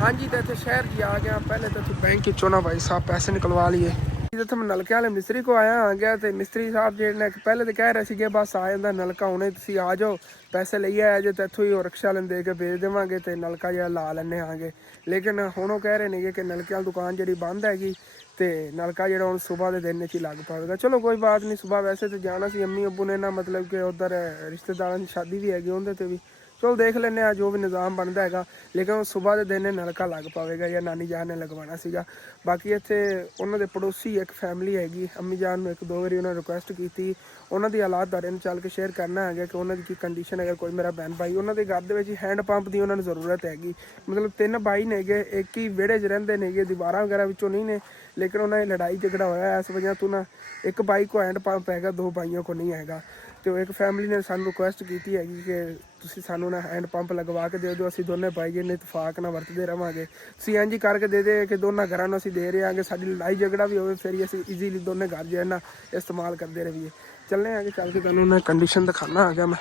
ਹਾਂਜੀ ਤੇ ਇੱਥੇ शहर जी आ गया। पहले तो बैंक चो ना भाई साहब पैसे निकलवा लिए। ਜਿੱਥੇ ਮੈਂ ਨਲਕੇ ਵਾਲੇ ਮਿਸਤਰੀ ਕੋ ਆਇਆ ਆ ਗਿਆ ਤੇ ਮਿਸਤਰੀ ਸਾਹਿਬ ਜਿਹੜੇ ਨੇ ਪਹਿਲੇ ਤਾਂ ਕਹਿ ਰਹੇ ਸੀਗੇ ਬਸ ਆ ਜਾਂਦਾ ਨਲਕਾ, ਹੁਣੇ ਤੁਸੀਂ ਆ ਜਾਓ ਪੈਸੇ ਲਈ ਆਏ ਜੇ ਤੇ ਇੱਥੋਂ ਹੀ ਉਹ ਰਿਕਸ਼ਾ ਲੈਣ ਦੇ ਕੇ ਭੇਜ ਦੇਵਾਂਗੇ ਤੇ ਨਲਕਾ ਜਿਹੜਾ ਲਾ ਲੈਣੇ ਆਗੇ। ਲੇਕਿਨ ਹੁਣ ਉਹ ਕਹਿ ਰਹੇ ਨੇਗੇ ਕਿ ਨਲਕੇ ਵਾਲੀ ਦੁਕਾਨ ਜਿਹੜੀ ਬੰਦ ਹੈਗੀ ਤੇ ਨਲਕਾ ਜਿਹੜਾ ਹੁਣ ਸਵੇਰ ਦੇ ਦਿਨ 'ਚ ਹੀ ਲੱਗ ਪਾਵੇਗਾ। ਚਲੋ ਕੋਈ ਬਾਤ ਨਹੀਂ, ਸਵੇਰ ਵੈਸੇ ਤਾਂ ਜਾਣਾ ਸੀ ਅੰਮੀ ਅੱਬੂ ਨੇ ਨਾ, ਮਤਲਬ ਕਿ ਉਧਰ ਰਿਸ਼ਤੇਦਾਰਾਂ ਦੀ ਸ਼ਾਦੀ ਵੀ ਹੈਗੀ ਉਹਦੇ ਤੇ ਵੀ। ਚਲੋ ਦੇਖ ਲੈਂਦੇ ਆ ਜੋ ਵੀ ਨਿਜ਼ਾਮ ਬਣਦਾ ਹੈਗਾ, ਲੇਕਿਨ ਉਹ ਸਵੇਰ ਦੇ ਦਿਨ ਨਲਕਾ ਲੱਗ ਪਾਵੇਗਾ ਜਾਂ ਨਾਨੀ ਜਾਨ ਨੇ ਲਗਵਾਉਣਾ ਸੀਗਾ। ਬਾਕੀ ਇੱਥੇ ਉਹਨਾਂ ਦੇ ਪੜੋਸੀ ਇੱਕ ਫੈਮਿਲੀ ਹੈਗੀ, ਅੰਮੀ ਜਾਨ ਨੂੰ ਇੱਕ ਦੋ ਵਾਰੀ ਉਹਨਾਂ ਰਿਕੁਐਸਟ ਕੀਤੀ, ਉਹਨਾਂ ਦੀ ਹਾਲਾਤ ਤੁਹਾਡੇ ਨਾਲ ਚੱਲ ਕੇ ਸ਼ੇਅਰ ਕਰਨਾ ਹੈਗਾ ਕਿ ਉਹਨਾਂ ਦੀ ਕੀ ਕੰਡੀਸ਼ਨ ਹੈਗਾ। ਕੋਈ ਮੇਰਾ ਭੈਣ ਭਾਈ, ਉਹਨਾਂ ਦੇ ਘਰ ਦੇ ਵਿੱਚ ਹੈਂਡ ਪੰਪ ਦੀ ਉਹਨਾਂ ਨੂੰ ਜ਼ਰੂਰਤ ਹੈਗੀ। ਮਤਲਬ 3 ਭਾਈ ਨੇਗੇ, ਇੱਕ ਹੀ ਵਿਹੜੇ 'ਚ ਰਹਿੰਦੇ ਨੇਗੇ, ਦੀਵਾਰਾਂ ਵਗੈਰਾ ਵਿੱਚੋਂ ਨਹੀਂ ਨੇ, ਲੇਕਿਨ ਉਹਨਾਂ ਦੀ ਲੜਾਈ ਝਗੜਾ ਹੋਇਆ ਇਸ ਵਜ੍ਹਾ ਤੋਂ ਨਾ, ਇੱਕ ਭਾਈ ਕੋ ਹੈਂਡ ਪੰਪ ਹੈਗਾ, 2 ਭਾਈयों ਕੋ ਨਹੀਂ ਹੈਗਾ। ਤੇ ਉਹ ਇੱਕ ਫੈਮਿਲੀ ਨੇ ਸਾਨੂੰ ਰਿਕੁਐਸਟ ਕੀਤੀ ਹੈਗੀ ਕਿ ਤੁਸੀਂ ਸਾਨੂੰ ਨਾ ਹੈਂਡ ਪੰਪ ਲਗਵਾ ਕੇ ਦੇ ਦਿਓ, ਅਸੀਂ ਦੋਨੇ ਭਾਈ ਜਿਹਨੇ ਇਤਫਾਕ ਨਾਲ ਵਰਤਦੇ ਰਵਾਂਗੇ। ਤੁਸੀਂ ਇੰਝ ਕਰਕੇ ਦੇ ਦੇ ਕਿ ਦੋਨਾਂ ਘਰਾਂ ਨੂੰ ਅਸੀਂ ਦੇ ਰਹੇ ਹਾਂਗੇ, ਸਾਡੀ ਲੜਾਈ ਝਗੜਾ ਵੀ ਹੋਵੇ ਫਿਰ ਅਸੀਂ ਈਜ਼ੀਲੀ ਦੋਨੇ ਘਰ ਜਿਹੜਾ ਨਾ ਇਸਤੇਮਾਲ ਕਰਦੇ ਰਹੀਏ। ਚੱਲਨੇ ਆਗੇ, ਚੱਲ ਕੇ ਤੁਹਾਨੂੰ ਨਾ ਕੰਡੀਸ਼ਨ ਦਿਖਾਣਾ ਹੈਗਾ ਮੈਂ।